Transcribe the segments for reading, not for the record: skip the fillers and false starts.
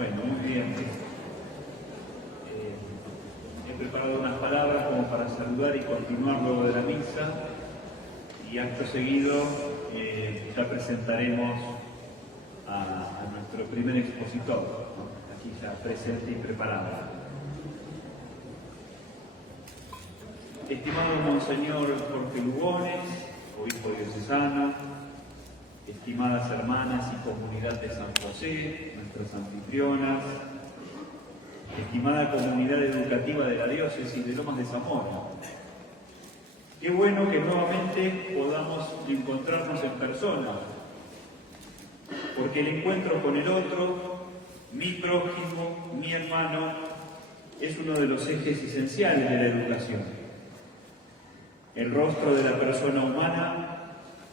Bueno, muy bien. He preparado unas palabras como para saludar y continuar luego de la misa, y acto seguido ya presentaremos a nuestro primer expositor, ¿no? Aquí ya presente y preparado. Estimado Monseñor Jorge Lugones, obispo diocesano, estimadas hermanas y comunidad de San José, nuestras anfitrionas, estimada comunidad educativa de la diócesis de Lomas de Zamora. Qué bueno que nuevamente podamos encontrarnos en persona, porque el encuentro con el otro, mi prójimo, mi hermano, es uno de los ejes esenciales de la educación. El rostro de la persona humana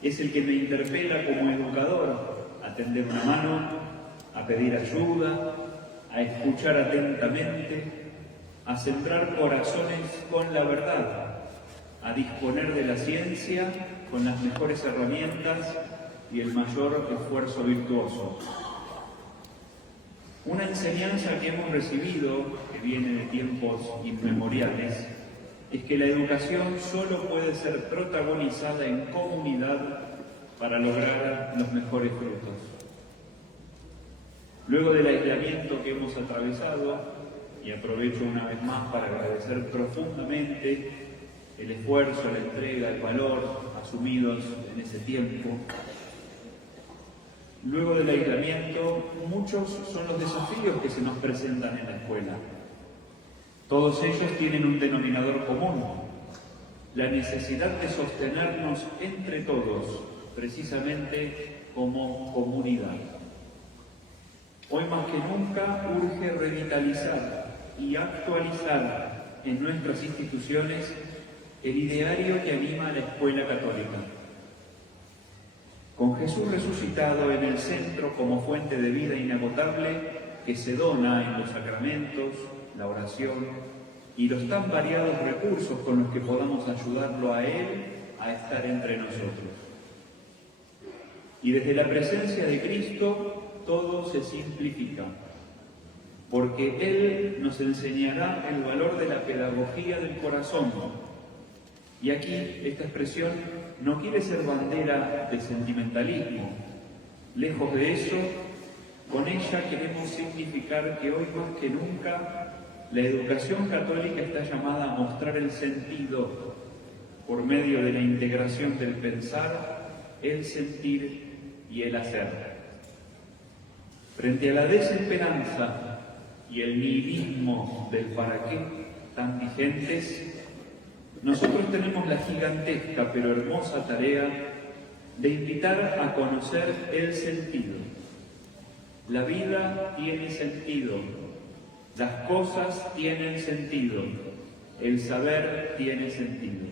es el que me interpela como educador a tender una mano, a pedir ayuda, a escuchar atentamente, a sembrar corazones con la verdad, a disponer de la ciencia con las mejores herramientas y el mayor esfuerzo virtuoso. Una enseñanza que hemos recibido, que viene de tiempos inmemoriales, es que la educación solo puede ser protagonizada en comunidad para lograr los mejores frutos. Luego del aislamiento que hemos atravesado, y aprovecho una vez más para agradecer profundamente el esfuerzo, la entrega, el valor asumidos en ese tiempo, luego del aislamiento, muchos son los desafíos que se nos presentan en la escuela. Todos ellos tienen un denominador común: la necesidad de sostenernos entre todos, precisamente como comunidad. Hoy más que nunca urge revitalizar y actualizar en nuestras instituciones el ideario que anima a la escuela católica. Con Jesús resucitado en el centro como fuente de vida inagotable que se dona en los sacramentos, la oración y los tan variados recursos con los que podamos ayudarlo a Él a estar entre nosotros. Y desde la presencia de Cristo todo se simplifica, porque Él nos enseñará el valor de la pedagogía del corazón. Y aquí esta expresión no quiere ser bandera de sentimentalismo. Lejos de eso, con ella queremos significar que hoy más que nunca la educación católica está llamada a mostrar el sentido por medio de la integración del pensar, el sentir y el hacer. Frente a la desesperanza y el nihilismo del para qué tan vigentes, nosotros tenemos la gigantesca pero hermosa tarea de invitar a conocer el sentido. La vida tiene sentido, las cosas tienen sentido, el saber tiene sentido.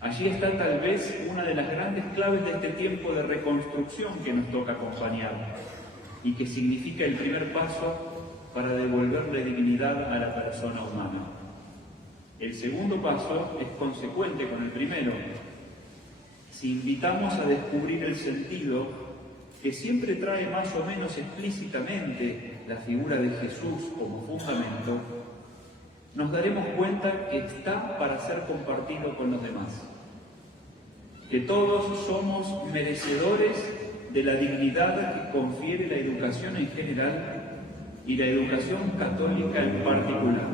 Allí está tal vez una de las grandes claves de este tiempo de reconstrucción que nos toca acompañar y que significa el primer paso para devolverle dignidad a la persona humana. El segundo paso es consecuente con el primero. Si invitamos a descubrir el sentido, que siempre trae más o menos explícitamente la figura de Jesús como fundamento, nos daremos cuenta que está para ser compartido con los demás. Que todos somos merecedores de la dignidad que confiere la educación en general y la educación católica en particular.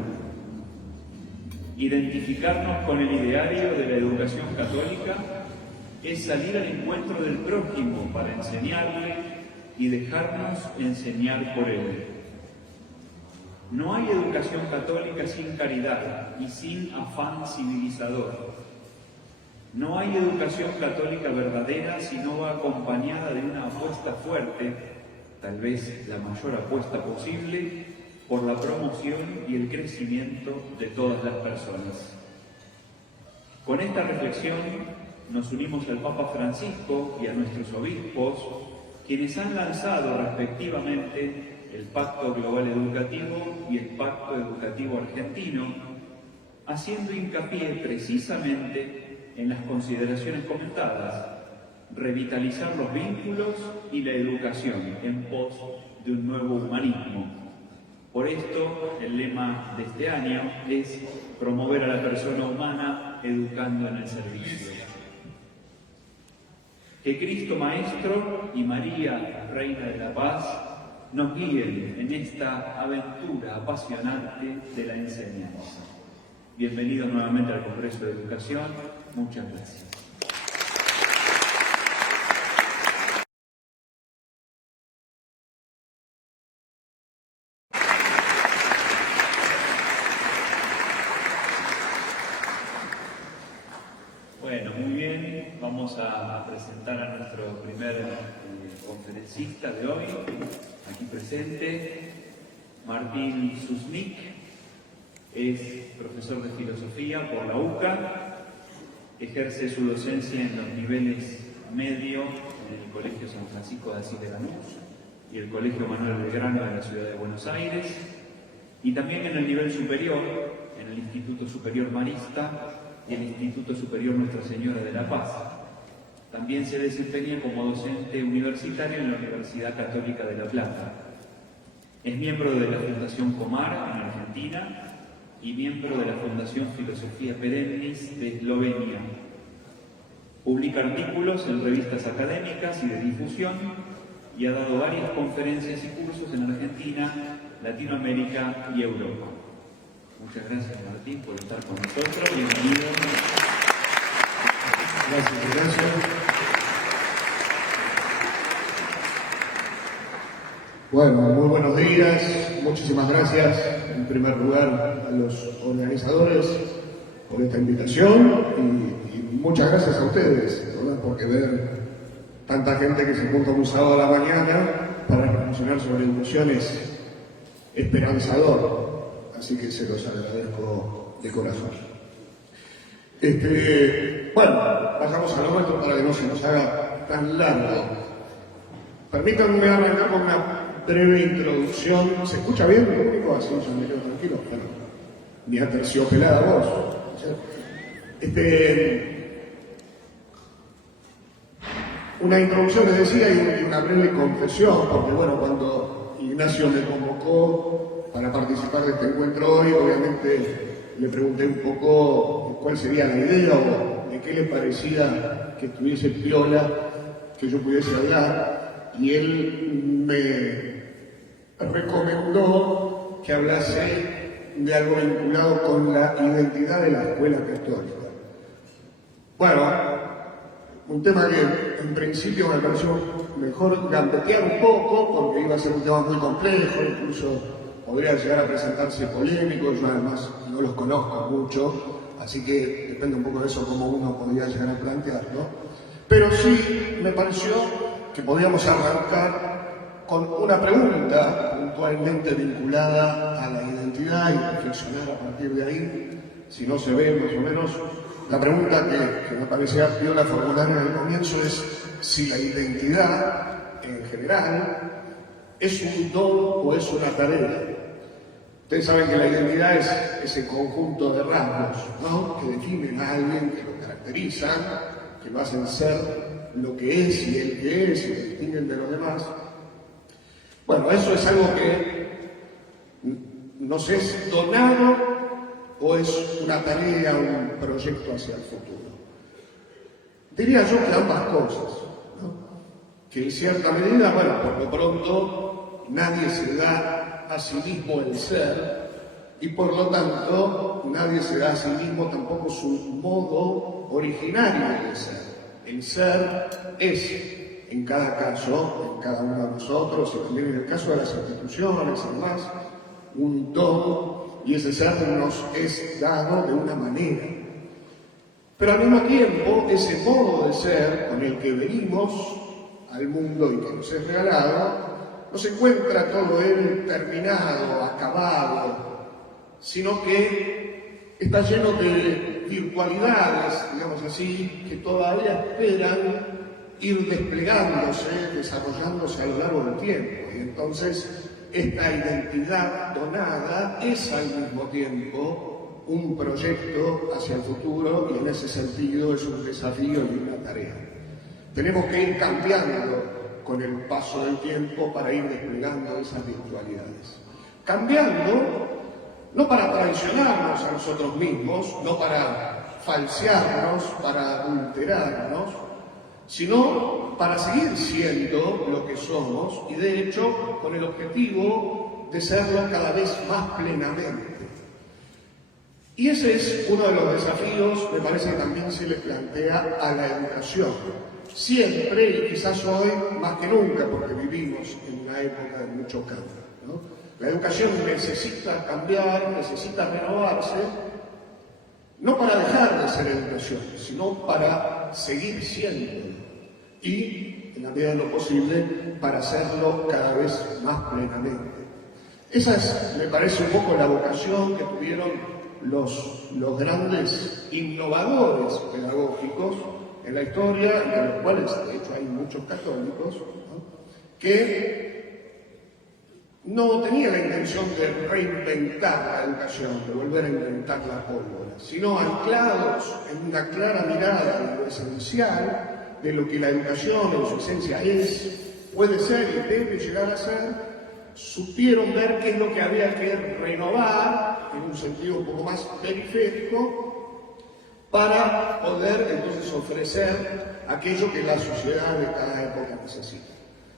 Identificarnos con el ideario de la educación católica es salir al encuentro del prójimo para enseñarle y dejarnos enseñar por él. No hay educación católica sin caridad y sin afán civilizador. No hay educación católica verdadera si no va acompañada de una apuesta fuerte, tal vez la mayor apuesta posible, por la promoción y el crecimiento de todas las personas. Con esta reflexión nos unimos al Papa Francisco y a nuestros obispos, quienes han lanzado respectivamente el Pacto Global Educativo y el Pacto Educativo Argentino, haciendo hincapié precisamente en las consideraciones comentadas: revitalizar los vínculos y la educación en pos de un nuevo humanismo. Por esto, el lema de este año es promover a la persona humana educando en el servicio. Que Cristo Maestro y María, Reina de la Paz, nos guíen en esta aventura apasionante de la enseñanza. Bienvenidos nuevamente al Congreso de Educación. Muchas gracias. Bueno, muy bien. Vamos a presentar a nuestro primer conferencista de hoy, aquí presente, Martín Susnik. Es profesor de filosofía por la UCA, ejerce su docencia en los niveles medio en el Colegio San Francisco de Asís de Lanús y el Colegio Manuel Belgrano de la Ciudad de Buenos Aires, y también en el nivel superior, en el Instituto Superior Marista y el Instituto Superior Nuestra Señora de la Paz. También se desempeña como docente universitario en la Universidad Católica de La Plata. Es miembro de la Fundación Comar en Argentina y miembro de la Fundación Filosofía Perennis de Eslovenia. Publica artículos en revistas académicas y de difusión y ha dado varias conferencias y cursos en Argentina, Latinoamérica y Europa. Muchas gracias, Martín, por estar con nosotros. Bienvenido. Gracias. Bueno, muy buenos días. Muchísimas gracias, en primer lugar, a los organizadores por esta invitación y muchas gracias a ustedes, ¿verdad? Porque ver tanta gente que se junta un sábado a la mañana para reflexionar sobre educación es esperanzador, así que se los agradezco de corazón. Bueno, bajamos al momento para que no se nos haga tan largo. Permítanme arrancar con una breve introducción. ¿Se escucha bien, público? Así yo me quedo tranquilo. Bueno, mi aterciopelada voz. Una introducción, les decía, y una breve confesión, porque bueno, cuando Ignacio me convocó para participar de este encuentro hoy, obviamente le pregunté un poco cuál sería la idea o de qué le parecía que estuviese piola, que yo pudiese hablar, y él me recomendó que hablase de algo vinculado con la identidad de la escuela católica. Bueno, un tema que en principio me pareció mejor gambetear un poco, porque iba a ser un tema muy complejo, incluso podría llegar a presentarse polémico. Yo además no los conozco mucho, así que depende un poco de eso cómo uno podría llegar a plantearlo. Pero sí me pareció que podíamos arrancar con una pregunta puntualmente vinculada a la identidad y reflexionar a partir de ahí, si no se ve más o menos. La pregunta que me parecía piola formular en el comienzo es si la identidad en general es un don o es una tarea. Ustedes saben que la identidad es ese conjunto de rasgos, ¿no?, que definen a alguien, que lo caracterizan, que lo hacen ser lo que es y el que es, y lo distinguen de los demás. Bueno, eso es algo que nos es donado o es una tarea, un proyecto hacia el futuro. Diría yo que ambas cosas, ¿no? Que en cierta medida, bueno, por lo pronto, nadie se da a sí mismo el ser, y por lo tanto, nadie se da a sí mismo tampoco su modo originario de ser. El ser es, en cada caso, en cada uno de nosotros, y también en el caso de las instituciones, además, un don, y ese ser nos es dado de una manera. Pero al mismo tiempo, ese modo de ser con el que venimos al mundo y que nos es regalado, no se encuentra todo él terminado, acabado, sino que está lleno de virtualidades, digamos así, que todavía esperan ir desplegándose, desarrollándose a lo largo del tiempo. Y entonces, esta identidad donada es al mismo tiempo un proyecto hacia el futuro, y en ese sentido es un desafío y una tarea. Tenemos que ir cambiando con el paso del tiempo para ir desplegando esas virtualidades. Cambiando, no para traicionarnos a nosotros mismos, no para falsearnos, para adulterarnos, sino para seguir siendo lo que somos y de hecho con el objetivo de serlo cada vez más plenamente. Y ese es uno de los desafíos, me parece que también se le plantea a la educación. Siempre, y quizás hoy más que nunca, porque vivimos en una época de mucho cambio, ¿no? La educación necesita cambiar, necesita renovarse, no para dejar de ser educación, sino para seguir siendo y, en la medida de lo posible, para hacerlo cada vez más plenamente. Esa es, me parece, un poco la vocación que tuvieron los grandes innovadores pedagógicos en la historia, entre los cuales de hecho hay muchos católicos, ¿no?, que no tenían la intención de reinventar la educación, de volver a inventar la pólvora, sino anclados en una clara mirada de lo esencial, de lo que la educación en su esencia es, puede ser y debe llegar a ser. Supieron ver qué es lo que había que renovar, en un sentido un poco más periférico, para poder entonces ofrecer aquello que la sociedad de cada época necesita.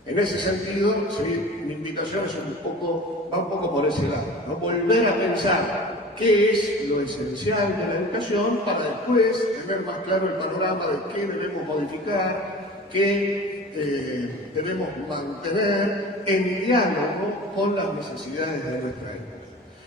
En ese sentido, sí, mi invitación es va un poco por ese lado, ¿no? Volver a pensar qué es lo esencial de la educación para después tener más claro el panorama de qué debemos modificar, qué debemos mantener en diálogo con las necesidades de nuestra época.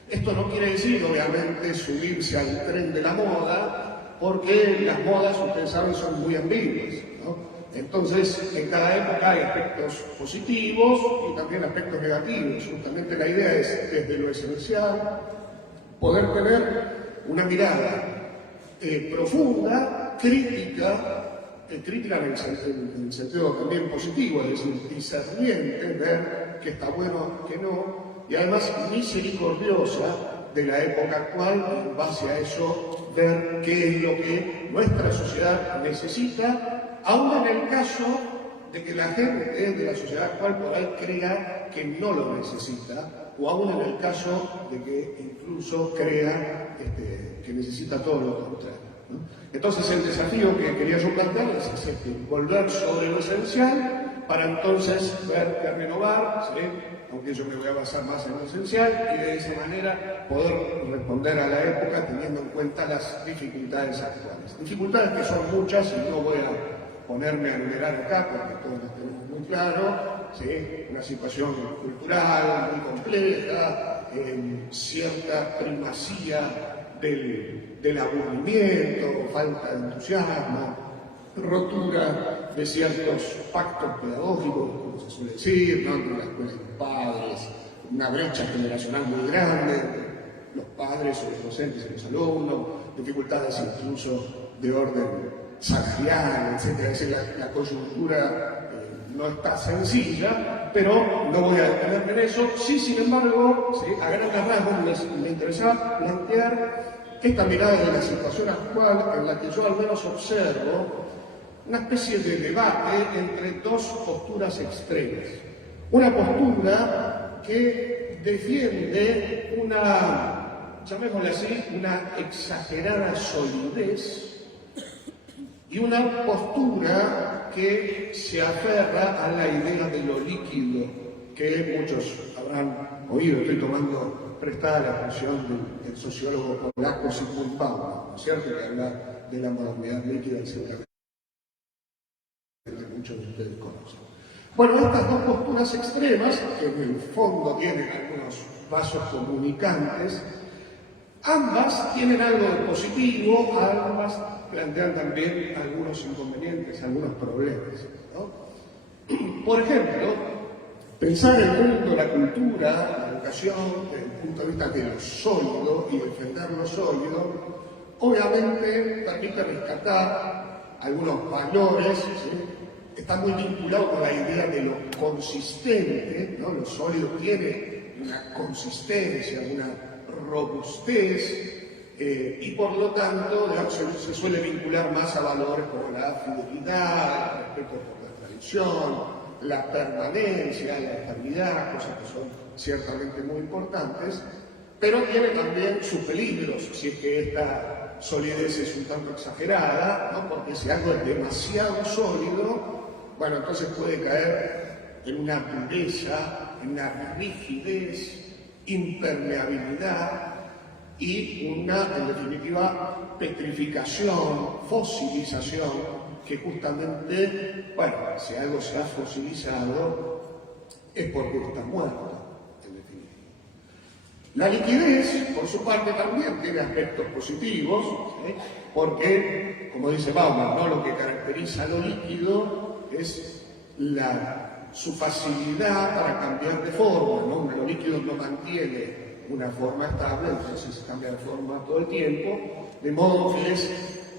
Esto no quiere decir, obviamente, subirse al tren de la moda, porque las modas, ustedes saben, son muy ambiguas, ¿no? Entonces, en cada época hay aspectos positivos y también aspectos negativos. Justamente la idea es, desde lo esencial, poder tener una mirada profunda, crítica en el sentido también positivo, es decir, discerniente, ver qué está bueno, qué no, y además misericordiosa de la época actual, en base a eso, ver qué es lo que nuestra sociedad necesita, aun en el caso de que la gente de la sociedad actual por ahí crea que no lo necesita, o aun en el caso de que incluso crea que necesita todo lo contrario, ¿no? Entonces el desafío que quería yo plantear es volver sobre lo esencial para entonces ver qué renovar, ¿sí?, aunque yo me voy a basar más en lo esencial, y de esa manera poder responder a la época teniendo en cuenta las dificultades actuales. Dificultades que son muchas y no voy a ponerme a enumerar acá porque todos las tenemos muy claro, ¿sí?, una situación cultural muy compleja, cierta primacía del aburrimiento, falta de entusiasmo, rotura de ciertos pactos pedagógicos, como se suele decir, ¿no?, entre la escuela y los padres, una brecha generacional muy grande, los padres o los docentes y los alumnos, dificultades incluso de orden salarial, etc. Es decir, la coyuntura no está sencilla, pero no voy a detenerme en eso. Sí, sin embargo, ¿sí?, a grandes rasgos me interesaba plantear esta mirada de la situación actual en la que yo al menos observo una especie de debate entre dos posturas extremas. Una postura que defiende una, llamémosle así, una exagerada solidez, y una postura que se aferra a la idea de lo líquido, que muchos habrán oído. Estoy tomando prestada la expresión del sociólogo polaco Zygmunt Bauman, ¿no es cierto?, que habla de la modernidad líquida y seguramente muchos de ustedes conocen. Bueno, estas dos posturas extremas, que en el fondo tienen algunos vasos comunicantes, ambas tienen algo de positivo, ambas plantean también algunos inconvenientes, algunos problemas, ¿no? Por ejemplo, pensar el mundo, la cultura, la educación, desde el punto de vista de lo sólido y defender lo sólido, obviamente permite rescatar algunos valores, ¿sí?, está muy vinculado con la idea de lo consistente, ¿no? Lo sólido tiene una consistencia, una robustez, y por lo tanto, digamos, se suele vincular más a valores como la fidelidad, el respeto por la tradición, la permanencia, la estabilidad, cosas que son ciertamente muy importantes, pero tiene también sus peligros, si es que esta solidez es un tanto exagerada, ¿no? Porque si algo es demasiado sólido, bueno, entonces puede caer en una dureza, en una rigidez, impermeabilidad y una, en definitiva, petrificación, fosilización, que justamente, bueno, si algo se ha fosilizado es porque está muerto. La liquidez, por su parte, también tiene aspectos positivos, ¿sí? Porque, como dice Bauman, ¿no? Lo que caracteriza a lo líquido es su facilidad para cambiar de forma, ¿no? Lo líquido no mantiene una forma estable, entonces cambia de forma todo el tiempo, de modo que es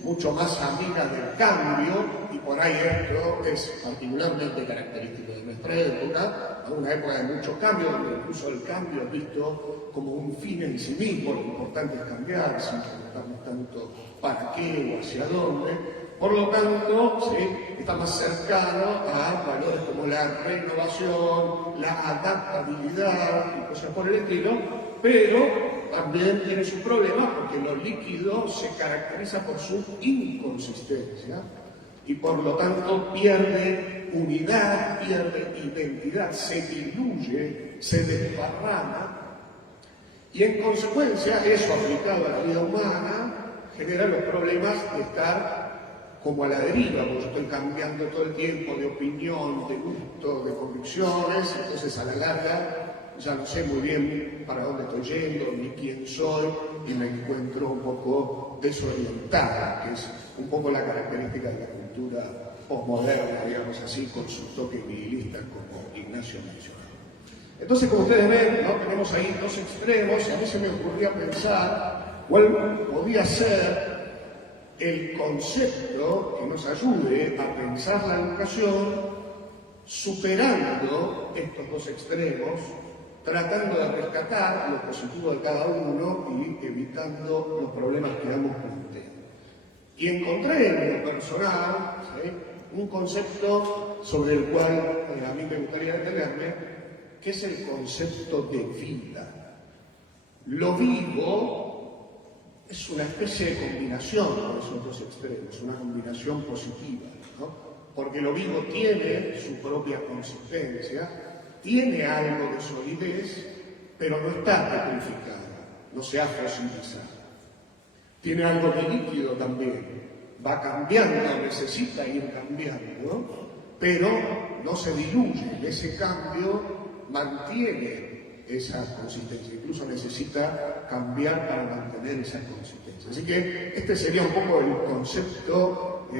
mucho más amiga del cambio, y por ahí esto es particularmente característico de nuestra época, una época de mucho cambio, donde incluso el cambio es visto como un fin en sí mismo. Lo importante es cambiar, sin preguntarnos tanto para qué o hacia dónde. Por lo tanto, ¿sí?, está más cercano a valores como la renovación, la adaptabilidad y cosas por el estilo, pero también tiene sus problemas porque lo líquido se caracteriza por su inconsistencia y por lo tanto pierde unidad, pierde identidad, se diluye, se desparrama, y en consecuencia eso aplicado a la vida humana genera los problemas de estar como a la deriva, porque yo estoy cambiando todo el tiempo de opinión, de gusto, de convicciones, entonces a la larga ya no sé muy bien para dónde estoy yendo, ni quién soy, y me encuentro un poco desorientada, que es un poco la característica de la cultura posmoderna, digamos así, con su toque nihilista, como Ignacio mencionó. Entonces, como ustedes ven, ¿no?, tenemos ahí dos extremos, y a mí se me ocurría pensar cuál podía ser el concepto que nos ayude a pensar la educación superando estos dos extremos, tratando de rescatar lo positivo de cada uno y evitando los problemas que ambos plantean. Y encontré en lo personal, ¿sí?, un concepto sobre el cual a mí me gustaría detenerme, que es el concepto de vida. Lo vivo es una especie de combinación de esos dos extremos, una combinación positiva, ¿no? Porque lo vivo tiene su propia consistencia, tiene algo de solidez, pero no está petrificada, no se ha fosilizado. Tiene algo de líquido también, va cambiando, necesita ir cambiando, pero no se diluye. Ese cambio mantiene esa consistencia, incluso necesita cambiar para mantener esa consistencia. Así que este sería un poco el concepto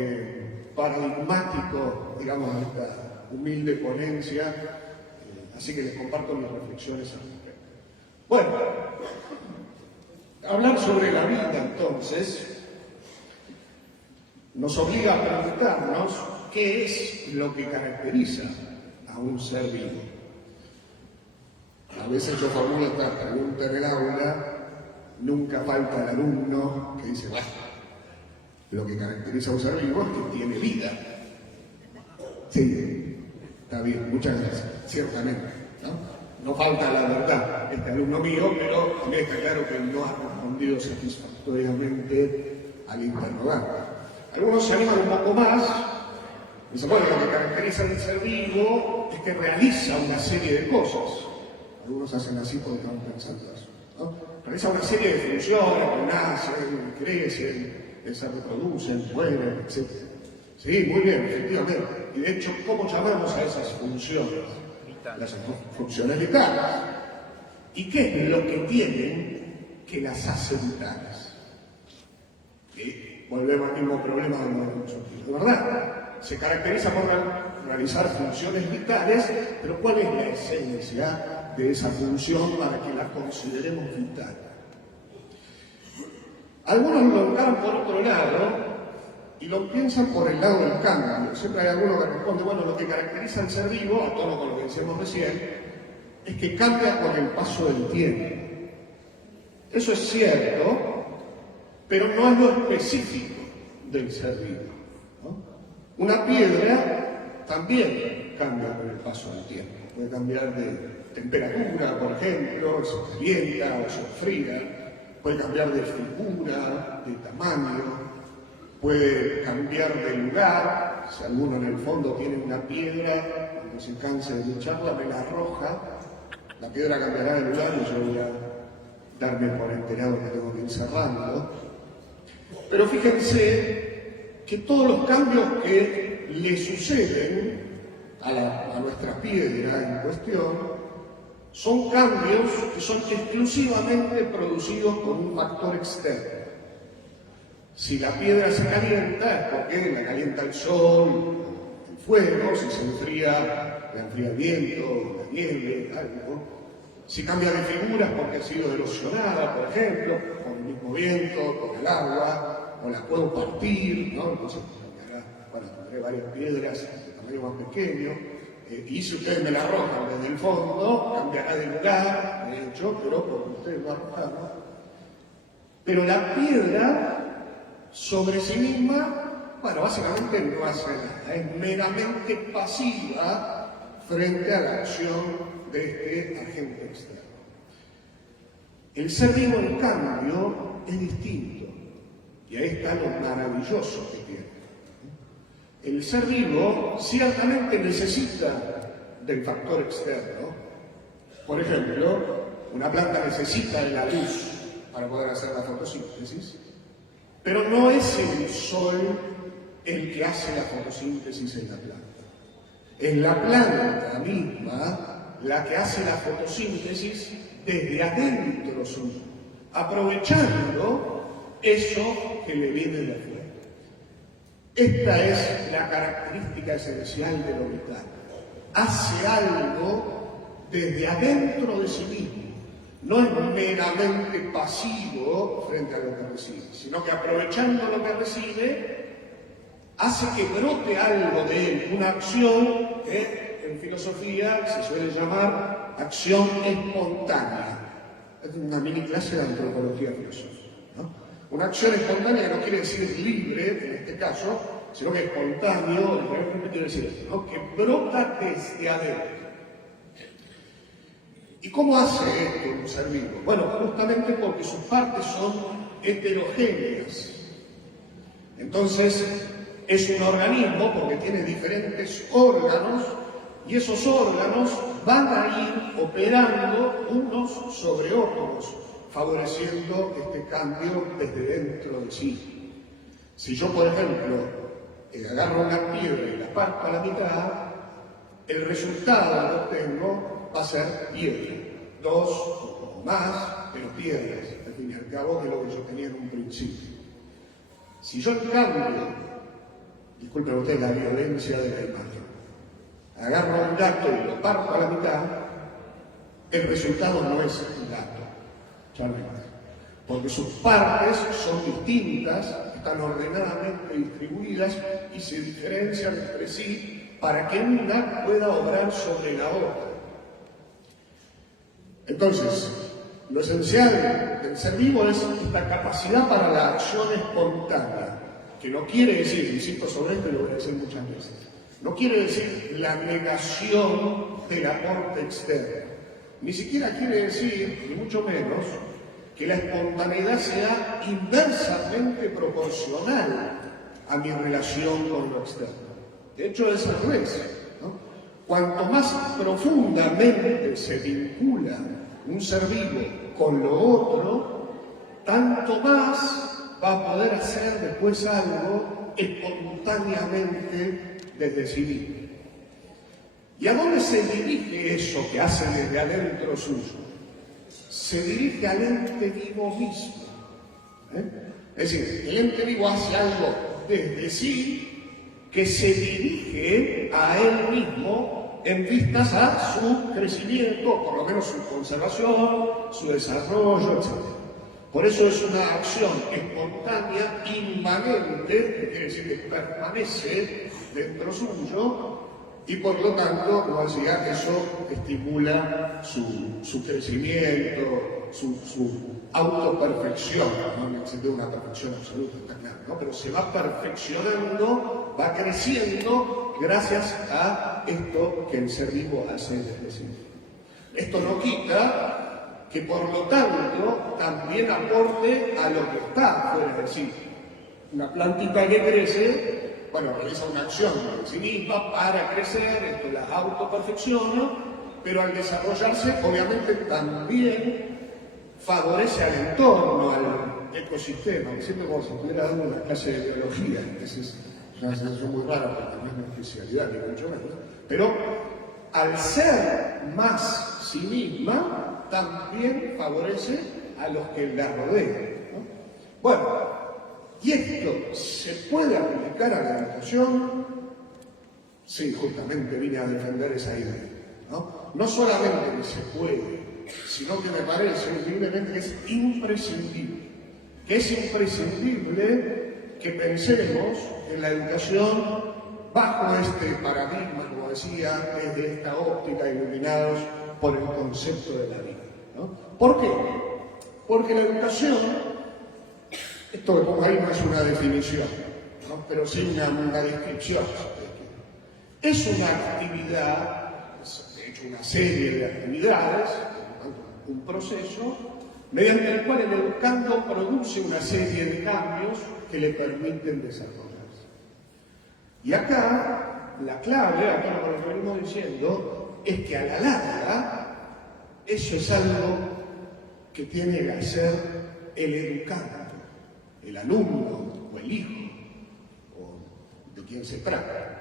paradigmático, digamos, de esta humilde ponencia. Así que les comparto mis reflexiones al respecto. Bueno, hablar sobre la vida, entonces, nos obliga a preguntarnos qué es lo que caracteriza a un ser vivo. A veces yo formulo esta pregunta en el aula, nunca falta el alumno que dice, bueno, lo que caracteriza a un ser vivo es que tiene vida. Sí, está bien, muchas gracias, ciertamente, ¿no? No falta la verdad, este alumno mío, pero también está claro que no ha respondido satisfactoriamente al interrogante. Algunos se animan un poco más, dicen, bueno, lo que caracteriza al ser vivo es que realiza una serie de cosas. Algunos hacen así porque están pensando eso, ¿no? Realiza una serie de funciones, nacen, crecen, se reproducen, mueren, etc. Sí, muy bien, efectivamente. Y de hecho, ¿cómo llamamos a esas funciones? Las funciones vitales. ¿Y qué es lo que tienen que las hace vitales? Y volvemos al mismo problema de nosotros, ¿verdad? Se caracteriza por realizar funciones vitales, pero ¿cuál es la esencia de esa función para que la consideremos vital? Algunos lo encaran por otro lado y lo piensan por el lado del cambio. Siempre hay alguno que responde, bueno, lo que caracteriza al ser vivo, a tono con lo que decíamos recién, es que cambia con el paso del tiempo. Eso es cierto, pero no es lo específico del ser vivo, ¿no? Una piedra también cambia con el paso del tiempo. Puede cambiar de temperatura, por ejemplo, se calienta o se enfría, puede cambiar de figura, de tamaño, puede cambiar de lugar. Si alguno en el fondo tiene una piedra, cuando se canse de lucharla, me la arroja, la piedra cambiará de lugar y yo voy a darme por enterado que tengo que ir cerrando. Pero fíjense que todos los cambios que le suceden a nuestra piedra en cuestión son cambios que son exclusivamente producidos por un factor externo. Si la piedra se calienta es porque la calienta el sol, el fuego. Si se enfría, la enfría el viento, la nieve, algo. Si cambia de figura es porque ha sido erosionada, por ejemplo, por el mismo viento, por el agua, o la puedo partir, ¿no? Entonces cambiará, bueno, tendré varias piedras de tamaño más pequeño. Y si ustedes me la arrojan desde el fondo, cambiará de lugar, de hecho, pero porque ustedes lo arrojaron. Pero la piedra, sobre sí misma, bueno, básicamente no hace nada, es meramente pasiva frente a la acción de este agente externo. El ser vivo, en cambio, es distinto, y ahí está lo maravilloso que tiene. El ser vivo ciertamente necesita del factor externo. Por ejemplo, una planta necesita de la luz para poder hacer la fotosíntesis, pero no es el sol el que hace la fotosíntesis en la planta. Es la planta misma la que hace la fotosíntesis desde adentro suyo, aprovechando eso que le viene de afuera. Esta es la característica esencial de lo vital. Hace algo desde adentro de sí mismo. No es meramente pasivo frente a lo que recibe, sino que aprovechando lo que recibe, hace que brote algo de él, una acción que en filosofía se suele llamar acción espontánea. Es una mini clase de antropología filosófica, ¿no? Una acción espontánea no quiere decir libre, en este caso, sino que espontáneo, ¿qué quiere decir esto? ¿No? Que brota desde adentro. ¿Y cómo hace esto un ser vivo? Bueno, justamente porque sus partes son heterogéneas. Entonces, es un organismo porque tiene diferentes órganos, y esos órganos van a ir operando unos sobre otros, favoreciendo este cambio desde dentro de sí. Si yo, por ejemplo, agarro una piedra y la parto a la mitad, el resultado que obtengo va a ser piedra. Dos o más, pero piedras, al fin y al cabo, que es lo que yo tenía en un principio. Si yo, en cambio, disculpen ustedes la violencia de la imagen, agarro un gato y lo parto a la mitad, el resultado no es un gato, porque sus partes son distintas, están ordenadamente distribuidas y se diferencian entre sí para que una pueda obrar sobre la otra. Entonces, lo esencial del ser vivo es esta capacidad para la acción espontánea, que no quiere decir, insisto sobre esto y lo voy a decir muchas veces, no quiere decir la negación del aporte externo, ni siquiera quiere decir, ni mucho menos, que la espontaneidad sea inversamente proporcional a mi relación con lo externo. De hecho, es al revés, ¿no? Cuanto más profundamente se vincula un ser vivo con lo otro, tanto más va a poder hacer después algo espontáneamente desde sí mismo. ¿Y a dónde se dirige eso que hace desde adentro suyo? Se dirige al ente vivo mismo. Es decir, el ente vivo hace algo desde sí que se dirige a él mismo en vistas a su crecimiento, por lo menos su conservación, su desarrollo, etc. Por eso es una acción espontánea, inmanente, que quiere decir que permanece dentro suyo, y por lo tanto, como decía, eso estimula su crecimiento, su autoperfección, no en el sentido de una perfección absoluta, está claro, ¿no? Pero se va perfeccionando, va creciendo gracias a esto que el ser vivo hace desde siempre. Esto no quita que por lo tanto también aporte a lo que está fuera de sí. Una plantita que crece, bueno, realiza una acción en sí misma para crecer, esto la autoperfecciona, pero al desarrollarse obviamente también favorece al entorno, al ecosistema, que siempre como si estuviera dando una clase de biología, entonces es una sensación muy rara porque no es mi especialidad ni mucho menos, pero al ser más sí misma también favorece a los que la rodean, ¿no? Bueno, y esto se puede aplicar a la educación. Sí, justamente vine a defender esa idea, ¿no? No solamente que se puede, sino que me parece humildemente que es imprescindible. Que es imprescindible que pensemos en la educación bajo este paradigma, como decía, desde esta óptica, iluminados por el concepto de la vida, ¿no? ¿Por qué? Porque la educación, esto que pongo ahí no es una definición, ¿no? Pero sí una descripción. Es una actividad, de hecho una serie de actividades, un proceso, mediante el cual el educando produce una serie de cambios que le permiten desarrollarse. Y acá, la clave, acá lo que venimos diciendo, es que a la larga, eso es algo que tiene que hacer el educando, el alumno o el hijo, o de quien se trata.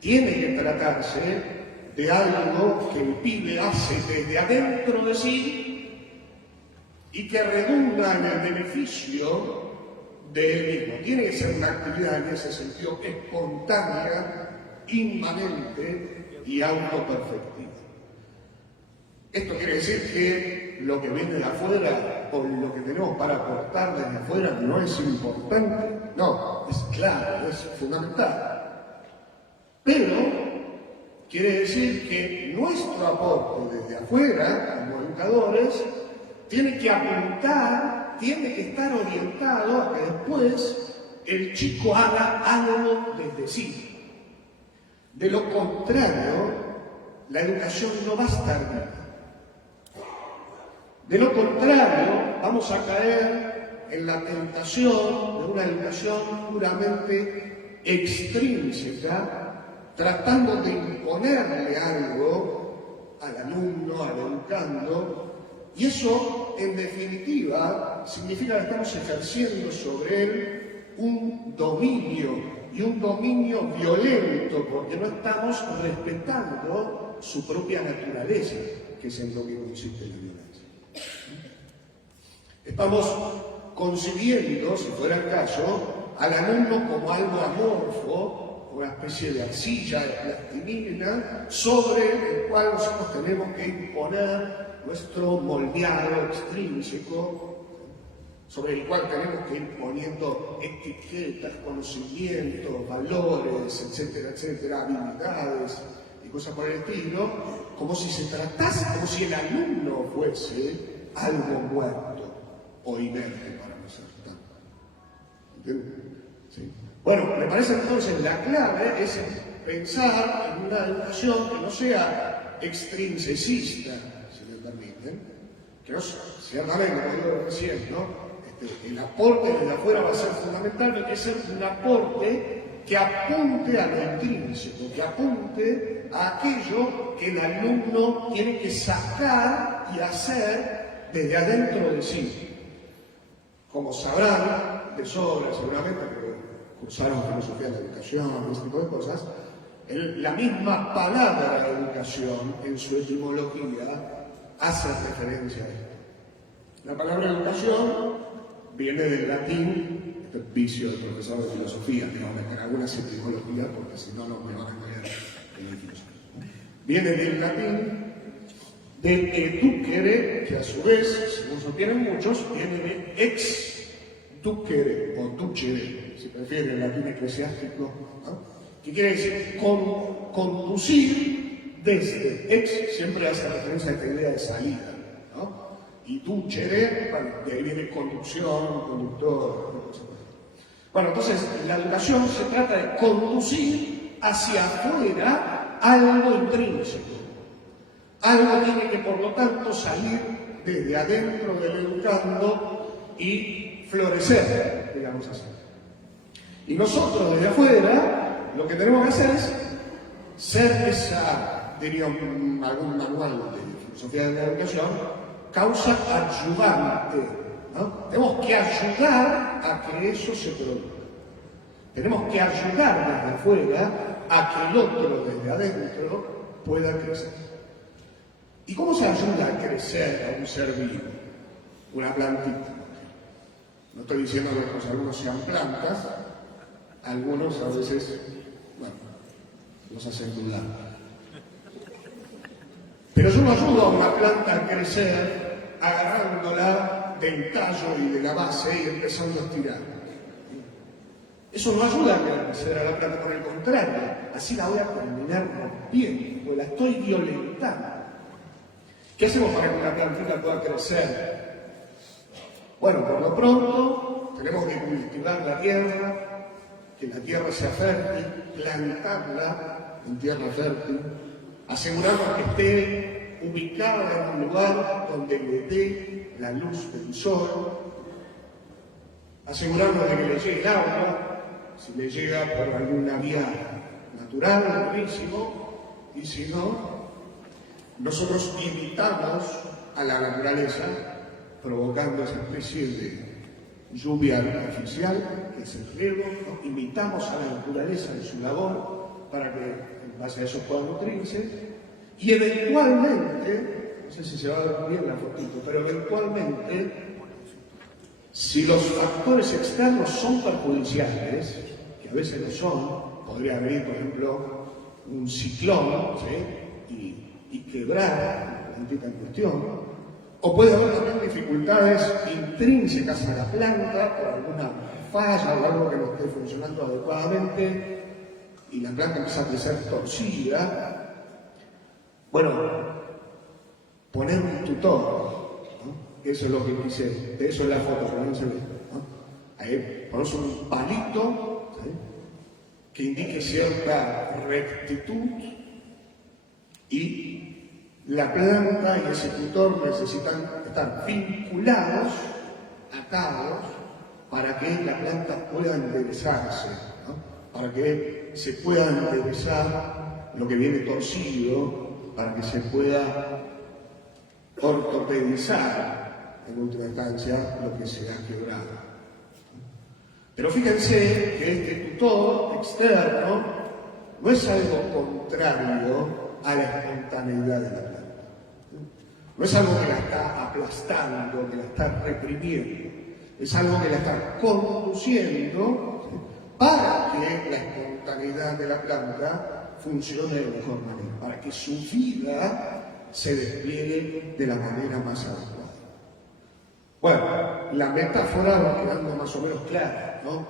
Tiene que tratarse de algo que el pibe hace desde adentro de sí y que redunda en el beneficio de él mismo. Tiene que ser una actividad en ese sentido espontánea, inmanente y autoperfectiva. Esto quiere decir que lo que viene de afuera o lo que tenemos para aportar desde afuera no es importante, no, es clave, es fundamental. Pero quiere decir que nuestro aporte desde afuera, como educadores, tiene que apuntar, tiene que estar orientado a que después el chico haga algo desde sí. De lo contrario, la educación no va a estar viva. De lo contrario, vamos a caer en la tentación de una educación puramente extrínseca, tratando de imponerle algo al alumno, al educando, y eso, en definitiva, significa que estamos ejerciendo sobre él un dominio, y un dominio violento, porque no estamos respetando su propia naturaleza, que es en lo que consiste la violencia. Estamos concibiendo, si fuera el caso, al alumno como algo amorfo, una especie de arcilla, de plastilina, sobre el cual nosotros tenemos que imponer nuestro moldeado extrínseco, sobre el cual tenemos que ir poniendo etiquetas, conocimientos, valores, etcétera, etcétera, habilidades y cosas por el estilo, como si se tratase, como si el alumno fuese algo muerto o inerte, para no ser tan. ¿Entienden? ¿Sí? Bueno, me parece entonces la clave es pensar en una educación que no sea extrinsecista, si me permiten, que no ciertamente, como digo recién, ¿no? El aporte desde afuera va a ser fundamental, pero que ser un aporte que apunte a lo intrínseco, que apunte a aquello que el alumno tiene que sacar y hacer desde adentro de sí. Como sabrán, de sobra seguramente, porque cursaron filosofía de la educación, ese tipo de cosas, la misma palabra educación en su etimología hace referencia a esto. La palabra educación viene del latín, este es vicio del profesor de filosofía, que va a meter algunas etimologías porque si no, no me van a caer en la filosofía. Viene del latín, del educere, que a su vez, según sostienen muchos, viene de ex ducere o ducere, si prefieren el latín eclesiástico, ¿no? Que quiere decir conducir desde, ex siempre hace referencia a esta idea de salida, ¿no? y ducere, bueno, de ahí viene conducción, conductor. Bueno, entonces la educación se trata de conducir hacia afuera algo intrínseco. Algo tiene que, por lo tanto, salir desde adentro del educando y florecer, digamos así. Y nosotros desde afuera lo que tenemos que hacer es ser esa, diría algún manual de filosofía de la educación, causa ayudante, ¿no? Tenemos que ayudar a que eso se produzca. Tenemos que ayudar desde afuera a que el otro desde adentro pueda crecer. ¿Y cómo se ayuda a crecer a un ser vivo? Una plantita. No estoy diciendo que los algunos sean plantas, algunos a veces, bueno, los hacen dudar. Pero yo no ayudo a una planta a crecer agarrándola del tallo y de la base y empezando a estirar. Eso no ayuda a crecer a la planta, por el contrario, así la voy a terminar rompiendo, o la estoy violentando. ¿Qué hacemos para que una plantita pueda crecer? Bueno, por lo pronto tenemos que cultivar la tierra, que la tierra sea fértil, plantarla en tierra fértil, asegurarnos que esté ubicada en un lugar donde le dé la luz del sol, asegurarnos de que le llegue el agua, si le llega por alguna vía natural, buenísimo, y si no, nosotros imitamos a la naturaleza, provocando esa especie de lluvia artificial, que es el riego, ¿no? Imitamos a la naturaleza en su labor para que en base a eso pueda nutrirse, y eventualmente, no sé si se va a ver bien la fotito, pero eventualmente, si los factores externos son perjudiciales, que a veces lo son, podría venir, por ejemplo, un ciclón, ¿sí? y quebrar la plantita en cuestión, o puede haber también dificultades intrínsecas a la planta por alguna falla o algo que no esté funcionando adecuadamente y la planta empieza a crecer torcida. Bueno, poner un tutor, ¿no? Eso es lo que quise, de eso es la foto, pero no se ve, ¿no? Ahí ponemos un palito, ¿sí? Que indique cierta rectitud, y la planta y ese tutor necesitan estar vinculados, atados, para que la planta pueda enderezarse, ¿no? Para que se pueda enderezar lo que viene torcido, para que se pueda ortopedizar, en última instancia, lo que se ha quebrado. Pero fíjense que este tutor externo no es algo contrario a la espontaneidad de la planta. No es algo que la está aplastando, que la está reprimiendo. Es algo que la está conduciendo para que la espontaneidad de la planta funcione de mejor manera, para que su vida se despliegue de la manera más adecuada. Bueno, la metáfora va quedando más o menos clara, ¿no?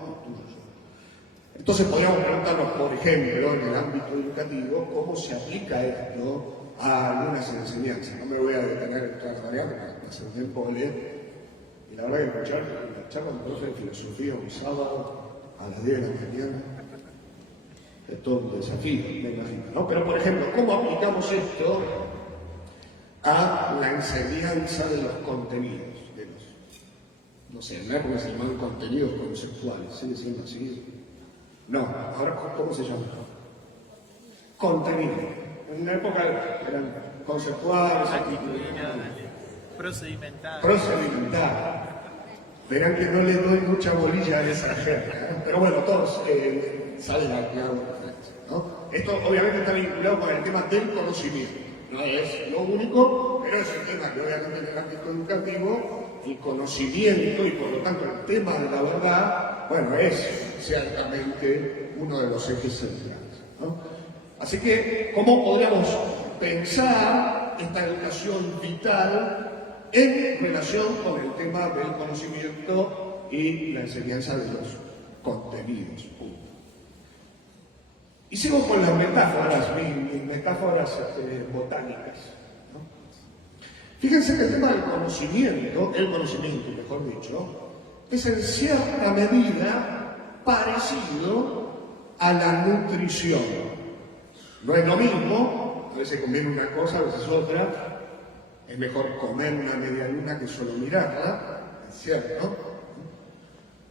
Entonces podríamos preguntarnos, por ejemplo, en el ámbito educativo, cómo se aplica esto a algunas enseñanzas. No me voy a detener en todas las variantes, porque hace un tiempo leer. Y la verdad que escuchar la charla del profe de filosofía un sábado a las 10 de la mañana es todo un desafío, me imagino, ¿no? Pero, por ejemplo, ¿cómo aplicamos esto a la enseñanza de los contenidos? No sé, en la época se llamaban contenidos conceptuales, ¿sigue siendo así? No, ahora ¿cómo se llama? Contenido. En una época eran conceptuales, procedimental. Verán que no le doy mucha bolilla a esa gente, ¿no? Pero bueno, todos salen al clavo de referencia, ¿no? Esto obviamente está vinculado con el tema del conocimiento. No es lo único, pero es el tema que obviamente en el ámbito educativo, el conocimiento y por lo tanto el tema de la verdad, bueno, es ciertamente uno de los ejes centrales, ¿no? Así que, ¿cómo podríamos pensar esta educación vital en relación con el tema del conocimiento y la enseñanza de los contenidos? Y sigo con las metáforas, mis metáforas botánicas, ¿no? Fíjense que el tema del conocimiento, el conocimiento, mejor dicho, es en cierta medida parecido a la nutrición. No es lo mismo, a veces conviene una cosa, a veces otra. Es mejor comer una media luna que solo mirarla, es cierto.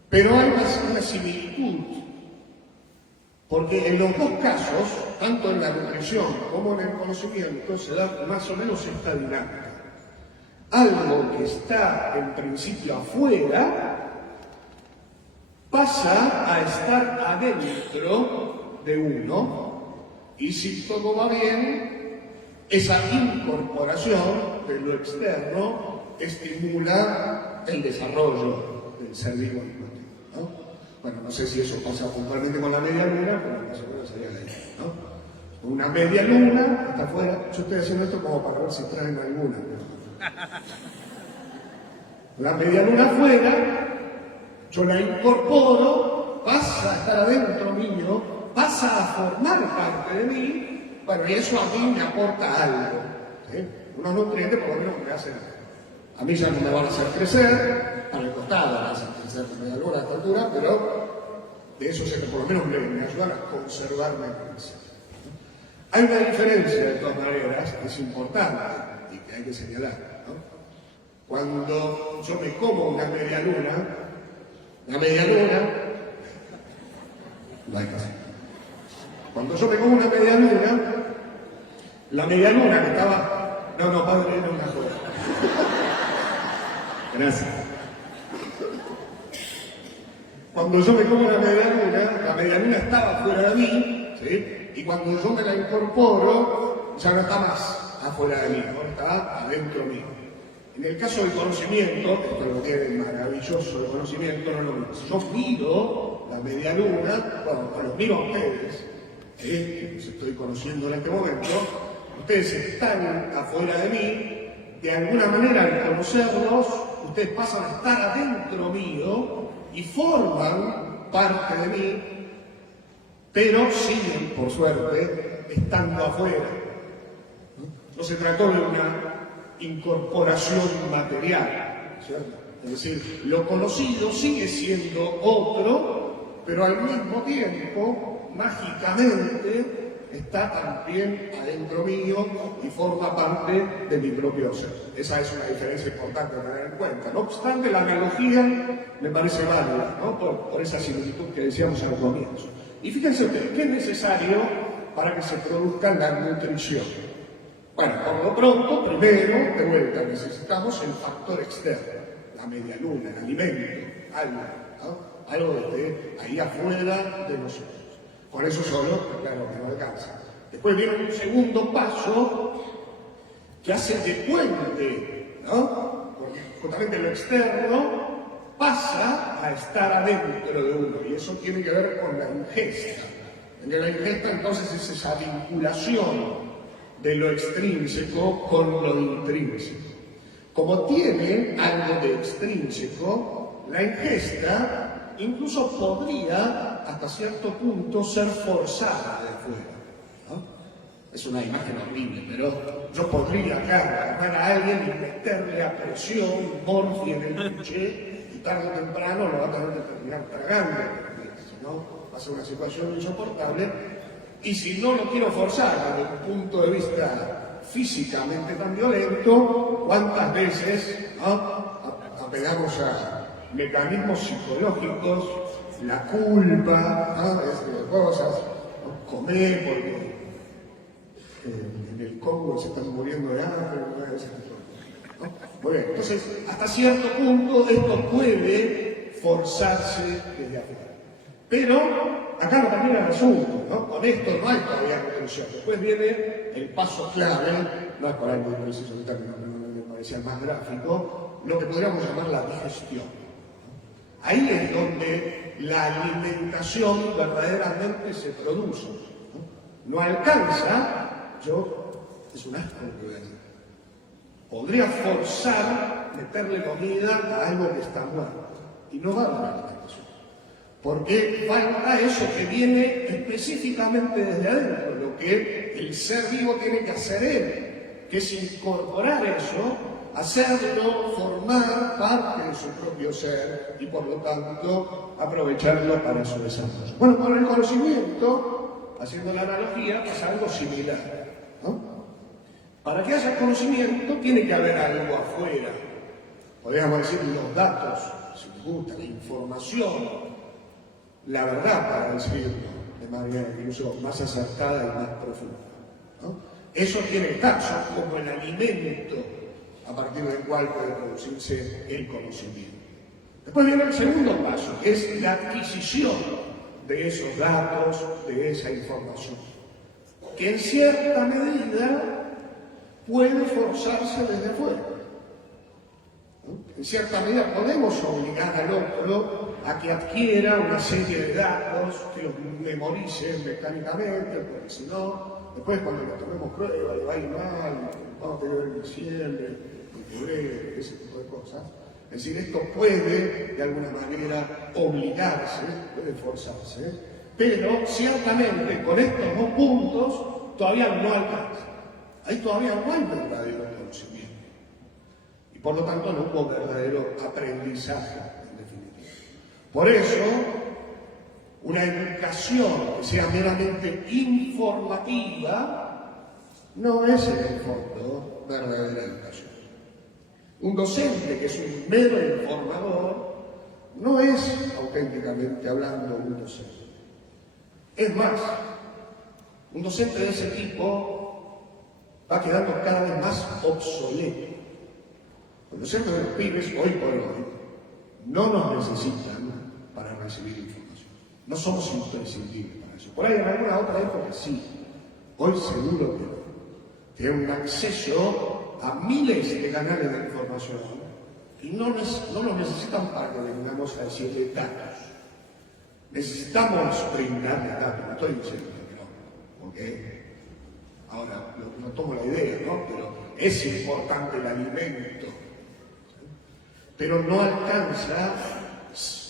Pero hay una similitud, porque en los dos casos, tanto en la nutrición como en el conocimiento, se da más o menos esta dinámica. Algo que está en principio afuera pasa a estar adentro de uno, y si todo va bien, esa incorporación de lo externo estimula el desarrollo del ser vivo, ¿no? Bueno, no sé si eso pasa puntualmente con la media luna, pero más o menos sería la idea, ¿no? Una media luna está afuera. Yo estoy haciendo esto como para ver si traen alguna, pero... La media luna afuera, yo la incorporo, pasa a estar adentro mío, pasa a formar parte de mí, bueno, y eso a mí me aporta algo, ¿sí? Unos nutrientes por lo menos me hacen, a mí ya no me van a hacer crecer, para el costado me hacen crecer de alguna altura, pero de eso sé que por lo menos me ayudan a conservarme a crecer. Hay una diferencia de todas maneras que es importante y que hay que señalar. Cuando yo me como una media luna, no hay que hacer. Cuando yo me como una media luna, la media luna que estaba... No, padre, era una joda. Gracias. Cuando yo me como una media luna, la media luna estaba fuera de mí, ¿sí? Y cuando yo me la incorporo, ya no está más afuera de mí, ahora está adentro mío. En el caso del conocimiento, esto es lo que es maravilloso el conocimiento, no es lo mismo. Si yo miro la media luna, bueno, los miro a ustedes, que los estoy conociendo en este momento, ustedes están afuera de mí, de alguna manera al conocerlos, ustedes pasan a estar adentro mío y forman parte de mí, pero siguen, por suerte, estando afuera. No se trató de una incorporación material, ¿cierto? Es decir, lo conocido sigue siendo otro, pero al mismo tiempo, mágicamente, está también adentro mío y forma parte de mi propio ser. Esa es una diferencia importante a tener en cuenta. No obstante, la analogía me parece válida, ¿no? Por esa similitud que decíamos al comienzo. Y fíjense ustedes, ¿qué es necesario para que se produzca la nutrición? Bueno, por lo pronto, primero, de vuelta, necesitamos el factor externo, la media luna, el alimento, algo, ¿no? Algo desde ahí afuera de nosotros. Por eso solo, claro, que no alcanza. Después viene un segundo paso que hace de puente, ¿no? Porque justamente lo externo pasa a estar adentro de uno, y eso tiene que ver con la ingesta. En la ingesta, entonces, es esa vinculación de lo extrínseco con lo intrínseco. Como tiene algo de extrínseco, la ingesta incluso podría, hasta cierto punto, ser forzada de afuera, ¿no? Es una imagen horrible, pero yo podría acá agarrar a alguien y meterle a presión morfina en el cuché, y tarde o temprano lo va a tener que terminar tragando, porque si no va a ser una situación insoportable. Y si no lo quiero forzar desde un punto de vista físicamente tan violento, ¿cuántas veces, ¿no? apelamos a mecanismos psicológicos, la culpa, ¿no? Ese tipo de cosas, ¿no? Comer porque en el Congo se están muriendo de hambre, ¿no? Ese tipo de cosas, ¿no? Muy bien, entonces, hasta cierto punto esto puede forzarse desde afuera. Pero acá no termina el asunto, ¿no? Con esto no hay todavía nutrición. Después viene el paso clave, no es por ahí muy preciso, el término me parecía más gráfico, lo que podríamos llamar la digestión. Ahí es donde la alimentación verdaderamente se produce. No alcanza, es un asco lo que voy a decir. Podría forzar meterle comida a algo que está muerto, y no va a haber alimentación. Porque va a eso que viene específicamente desde adentro, lo que el ser vivo tiene que hacer él, que es incorporar eso hacerlo formar parte de su propio ser y por lo tanto aprovecharlo para su desarrollo. Bueno, con el conocimiento, haciendo la analogía, pasa algo similar, ¿no? Para que haya conocimiento tiene que haber algo afuera, podríamos decir los datos, si les gusta, la información, la verdad, para decirlo de manera incluso más acertada y más profunda, ¿no? Eso tiene que estar, son como el alimento a partir del cual puede producirse el conocimiento. Después viene el segundo paso, que es la adquisición de esos datos, de esa información, que en cierta medida puede forzarse desde afuera. En cierta medida podemos obligar al otro a que adquiera una serie de datos, que los memorice mecánicamente, porque si no, después cuando le tomemos prueba le va a ir mal, vamos a tener en diciembre, en febrero, ese tipo de cosas. Es decir, esto puede de alguna manera obligarse, puede forzarse, pero ciertamente con estos dos puntos todavía no alcanza. Ahí todavía no hay verdadero conocimiento. Y por lo tanto no hubo verdadero aprendizaje, en definitiva. Por eso, una educación que sea meramente informativa no es en el fondo verdadera educación. Un docente que es un mero informador no es, auténticamente hablando, un docente. Es más, un docente de ese tipo va quedando cada vez más obsoleto. Los docentes de los pibes, hoy por hoy, no nos necesitan para recibir información. No somos imprescindibles para eso. Por ahí en alguna otra época sí. Hoy seguro que no. Tienen un acceso a miles de canales de información y no los necesitan para que vengamos a decirle datos. Necesitamos brindarle datos. No estoy diciendo que no, porque ahora no tomo la idea, ¿no? Pero es importante el alimento. Pero no alcanza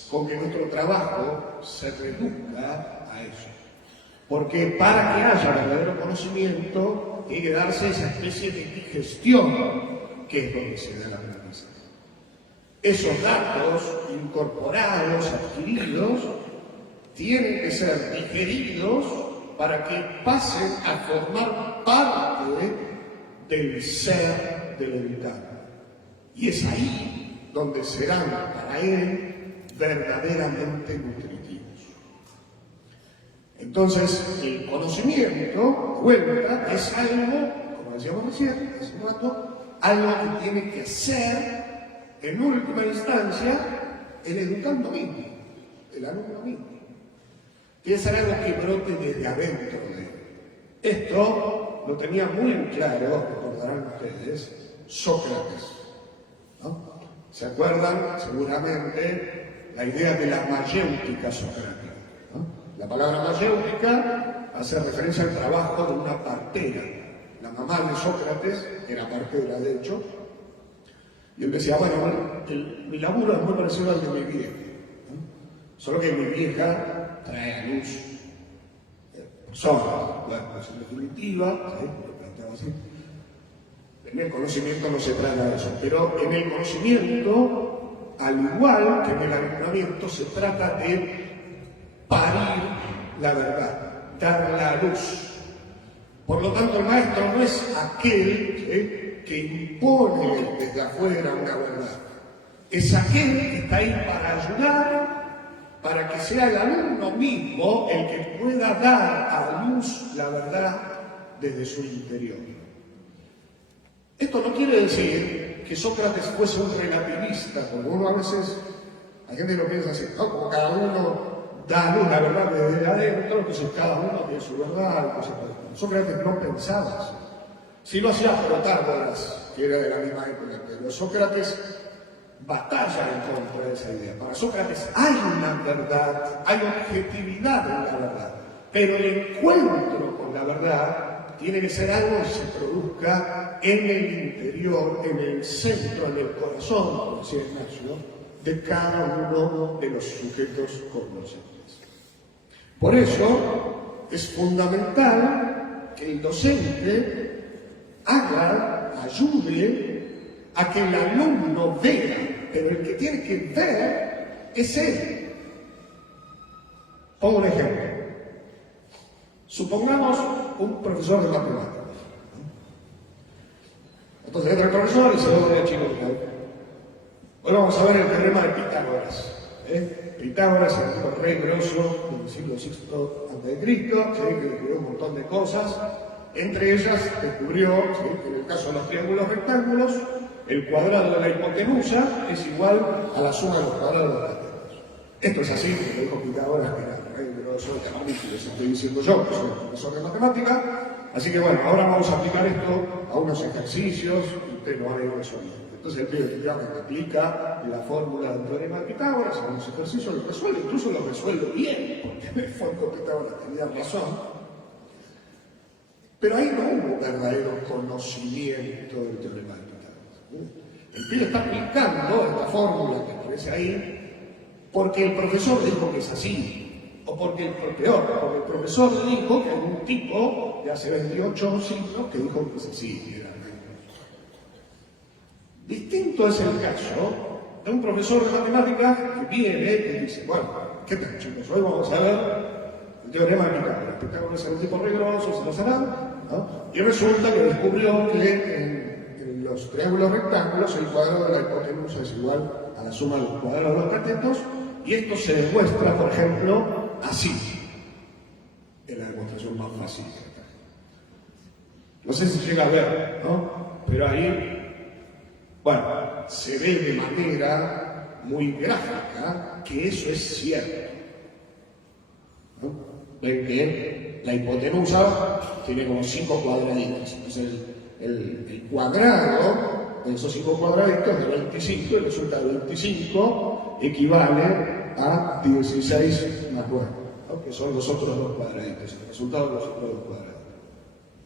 con que nuestro trabajo se reduzca a eso. Porque para que haya verdadero conocimiento, tiene que darse esa especie de digestión que es donde se da la aprendizaje. Esos datos incorporados, adquiridos, tienen que ser digeridos para que pasen a formar parte del ser del educado. Y es ahí donde serán para él verdaderamente nutritivos. Entonces, el conocimiento, vuelta, es algo, como decíamos recién, hace un rato, algo que tiene que ser, en última instancia, el educando mismo, el alumno mismo. Tiene que ser algo que brote desde adentro de él. Esto lo tenía muy en claro, recordarán ustedes, Sócrates, ¿no? ¿Se acuerdan? Seguramente la idea de la mayéutica socrática, ¿no? La palabra mayéutica hace referencia al trabajo de una partera. La mamá de Sócrates era partera, de hecho, y él decía, bueno, mi laburo es muy parecido al de mi vieja, ¿no? Solo que mi vieja trae a luz personas, bueno, pues en definitiva, ¿sí? Lo planteaba así. En el conocimiento no se trata de eso, pero en el conocimiento, al igual que en el alumnamiento, se trata de parir la verdad, darla a luz. Por lo tanto, el maestro no es aquel que impone desde afuera una verdad, es aquel que está ahí para ayudar, para que sea el alumno mismo el que pueda dar a luz la verdad desde su interior. Esto no quiere decir que Sócrates fuese un relativista, como uno a veces, hay gente que lo piensa así, ¿no? Como cada uno da luz la verdad desde adentro, entonces cada uno tiene su verdad. Sócrates no pensaba así. Sí lo hacía Protágoras, que era de la misma época, pero Sócrates batalla en contra de esa idea. Para Sócrates hay una verdad, hay objetividad en la verdad, pero el encuentro con la verdad tiene que ser algo que se produzca en el interior, en el centro, en el corazón, como decía Ignacio, de cada uno de los sujetos cognoscentes. Por eso es fundamental que el docente ayude a que el alumno vea, pero el que tiene que ver es él. Pongo un ejemplo. Supongamos un profesor de matemáticas. Entonces entra el profesor y dice: hola chicos, hoy vamos a ver el teorema de Pitágoras. Pitágoras, el tipo rey grosso del siglo VI a.C., que descubrió un montón de cosas. Entre ellas descubrió que en el caso de los triángulos rectángulos, el cuadrado de la hipotenusa es igual a la suma de los cuadrados de los catetos. Esto es así, porque lo dijo Pitágoras, que era rey grosso, y les estoy diciendo yo, que soy profesor de matemática. Así que bueno, ahora vamos a aplicar esto a unos ejercicios y ustedes lo van a ir resolviendo. Entonces el pibe efectivamente aplica la fórmula del teorema de Pitágoras a unos ejercicios, lo resuelve, incluso lo resuelve bien, porque en el fondo Pitágoras tenía razón. Pero ahí no hubo verdadero conocimiento del teorema de Pitágoras. El pibe está aplicando esta fórmula que aparece ahí porque el profesor dijo que es así. O porque porque el profesor dijo que hay un tipo de hace 28 siglos que dijo que es así. Distinto es el caso de un profesor de matemáticas que viene y dice: bueno, ¿qué tal chicos? Hoy vamos a ver el teorema de Pitágoras. Pitágoras es un tipo riguroso, se lo sabrán, ¿no? Y resulta que descubrió que en los triángulos rectángulos el cuadrado de la hipotenusa es igual a la suma de los cuadrados de los catetos, y esto se demuestra, por ejemplo, así. Es la demostración más fácil. No sé si llega a ver, ¿no? Pero ahí, bueno, se ve de manera muy gráfica que eso es cierto. ¿No? Ven que la hipotenusa tiene como 5 cuadraditos. Entonces el cuadrado de esos 5 cuadraditos de 25, y resulta que 25 equivale a 16 más 9, ¿no? Que son los otros 2 cuadraditos, el resultado de los otros 2 cuadraditos.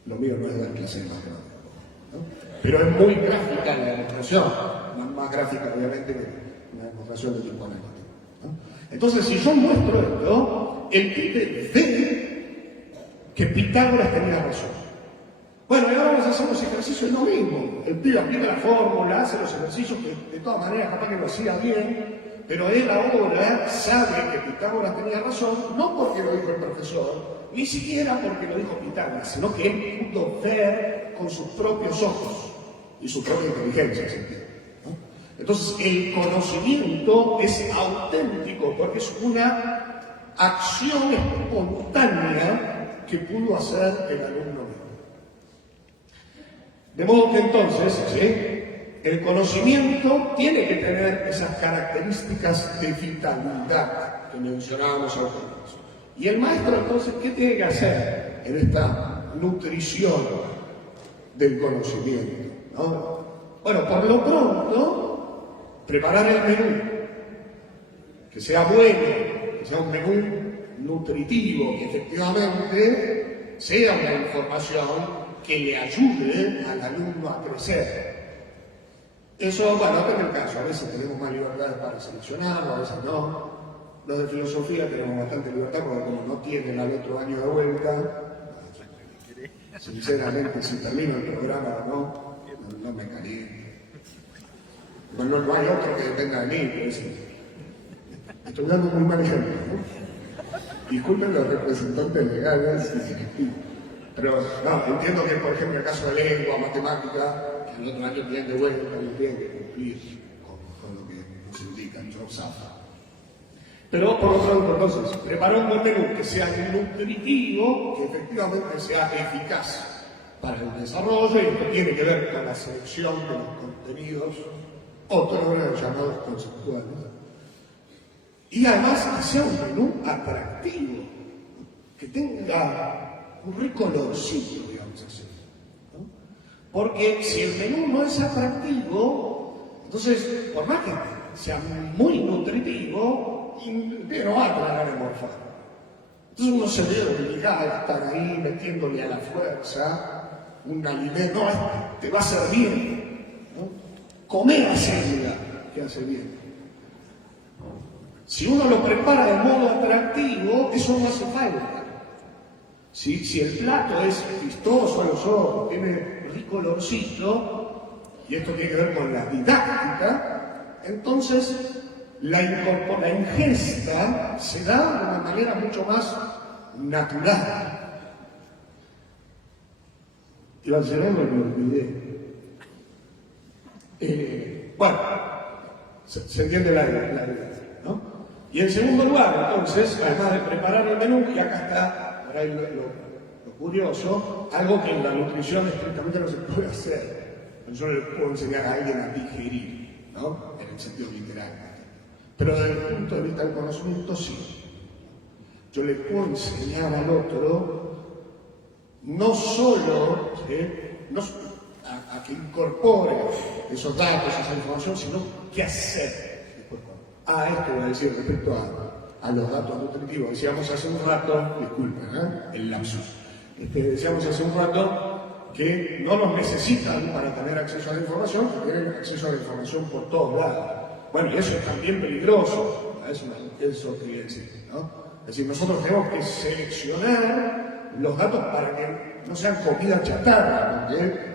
Lo mío no es dar clase de matemáticas, ¿no? Pero es muy gráfica la demostración, más gráfica obviamente que una demostración de tipo analítico, ¿no? Entonces, si yo muestro esto, el pibe ve que Pitágoras tenía razón. Bueno, y ahora vamos a hacer los ejercicios, es lo mismo. El pibe aplica la fórmula, hace los ejercicios que de todas maneras capaz que lo hacía bien, pero él ahora sabe que Pitágoras tenía razón, no porque lo dijo el profesor, ni siquiera porque lo dijo Pitágoras, sino que él pudo ver con sus propios ojos y su propia inteligencia, ¿no? Entonces, el conocimiento es auténtico porque es una acción espontánea que pudo hacer el alumno mismo. De modo que entonces, el conocimiento tiene que tener esas características de vitalidad que mencionábamos al comienzo. Y el maestro entonces, ¿qué tiene que hacer en esta nutrición del conocimiento, ¿no? Bueno, por lo pronto, preparar el menú, que sea bueno, que sea un menú nutritivo, que efectivamente sea una información que le ayude al alumno a crecer. Eso, bueno, depende del caso. A veces tenemos más libertades para seleccionarlo, a veces no. Los de filosofía tenemos bastante libertad porque como no tienen al otro año de vuelta, sinceramente, si termino el programa o no me caliento. Bueno, no hay otro que dependa de mí, pero estoy dando un muy mal ejemplo, ¿no? Disculpen los representantes legales y directivos. Pero no, entiendo que, por ejemplo, en el caso de lengua, matemática, que el otro año tienen de vuelta y tienen que cumplir con lo que nos indica el Job Safa. Pero por otro lado, entonces, preparar un buen menú que sea nutritivo, que efectivamente sea eficaz para el desarrollo, y que tiene que ver con la selección de los contenidos, otros llamados conceptuales. Y además que sea un menú atractivo, que tenga un rico olorcito, digamos así, ¿no? Porque si el menú no es atractivo, entonces, por más que sea muy nutritivo, no va a tener el morfar. Entonces uno se ve obligado a estar ahí metiéndole a la fuerza un alimento. No, te va a hacer bien, ¿no? Comer hacia que hace bien. Si uno lo prepara de modo atractivo, eso no hace falta. Si el plato es vistoso a los ojos, tiene rico olorcito, y esto tiene que ver con la didáctica, entonces la ingesta se da de una manera mucho más natural. Iba a decir algo y me olvidé. Bueno, se entiende la idea, ¿no? Y en segundo lugar, entonces, además de preparar el menú, y acá está, por ahí lo curioso, algo que en la nutrición estrictamente no se puede hacer. Yo le puedo enseñar a alguien a digerir, ¿no? En el sentido literal. Pero desde el punto de vista del conocimiento, sí. Yo le puedo enseñar al otro no solo a que incorpore esos datos, esa información, sino qué hacer. Esto voy a decir respecto a los datos nutritivos. Decíamos hace un rato, disculpen, el lapsus. Decíamos hace un rato que no los necesitan para tener acceso a la información, que tienen acceso a la información por todos lados. Bueno, y eso es también peligroso, eso quería decir, ¿no? Es decir, nosotros tenemos que seleccionar los datos para que no sean comida chatarra, porque